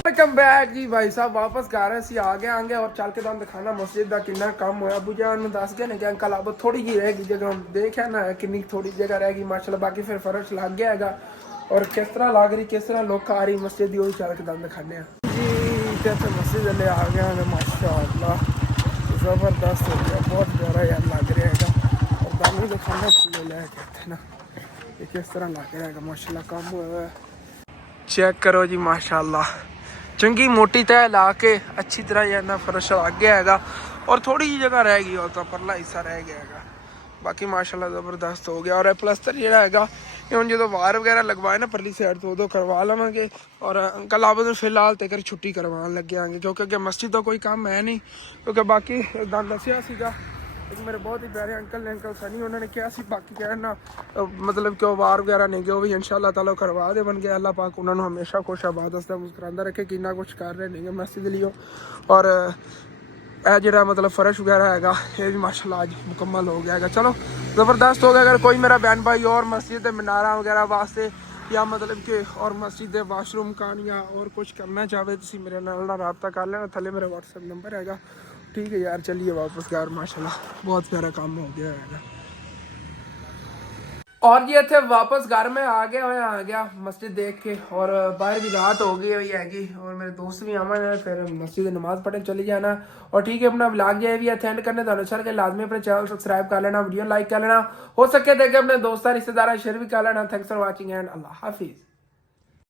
वेलकम बैक जी भाई साहब वापस घर असी आ गए आंगे और चल के तुम दिखाना मस्जिद का कितना काम होया। अबू जान दस गए ने कि अंकल अब थोड़ी जी रहेगी जगह देखा ना कितनी थोड़ी जगह रहेगी माशाल्लाह बाकी फिर फर्श लग गया है और किस तरह लग रही किस तरह लोग आ रही मस्जिद की चल के तुम दिखाने जी। तो मस्जिद ले आ गया माशाल्लाह जबरदस्त हो गया बहुत प्यारा यार लग रहा है दानी दिखाना लेके ना ये किस तरह लग रहा है माशाल्लाह काम हुआ है। चेक करो जी माशाल्लाह चंगी मोटी तय ला के अच्छी तरह जाना फर्श लग गया है और थोड़ी जी जगह रह गई और तो परला हिस्सा रह गया है बाकी माशाल्लाह ज़बरदस्त हो गया। और प्लस्तर जो है हम जो वार वगैरह लगवाए ना परली साइड तो उदो करवा लवेंगे और अंकल आप फिलहाल तक छुट्टी करवान लगे आएंगे क्योंकि अगे मस्जिद का कोई काम है नहीं क्योंकि बाकी दसिया सीगा एक मेरे बहुत ही प्यारे अंकल ने अंकल सनी उन्होंने कहा सी बाकी कहना मतलब कि वार वगैरह नहीं गए वो भी इंशाल्लाह ताला करवा दे बन गए। अल्लाह पाक उन्होंने हमेशा खुश आबाद मुस्कुरांदा रखे कि कुछ कर रहे नहीं मस्जिद लियो और यह जो मतलब फर्श वगैरह है ये भी माशाल्लाह आज मुकम्मल हो गया है। चलो ज़बरदस्त हो गया। अगर कोई मेरा बहन भाई और मस्जिद मीनारा वगैरह वास्ते या मतलब कि और मस्जिद वाशरूम का या और कुछ करना चाहे तो मेरे नाल रब्ता कर लेना थले मेरा व्हाट्सएप नंबर है। ठीक है यार चलिए वापस घर माशाल्लाह बहुत प्यारा काम हो गया है। और जी इतने वापस घर में आ गया मस्जिद देख के, और बाहर भी रात हो गई हुई हैगी, और मेरे दोस्त भी आवन है, फिर मस्जिद नमाज पढ़ने चले जाना। और ठीक है, अपना व्लॉग जो है भी अटेंड करने तो अच्छा लगे लाजमी अपने चैनल सब्सक्राइब कर लेना, वीडियो लाइक कर लेना, हो सके देखे अपने दोस्तों रिश्तेदार शेयर भी कर लेना। थैंक्स फॉर वॉचिंग एंड अल्लाह हाफिज़।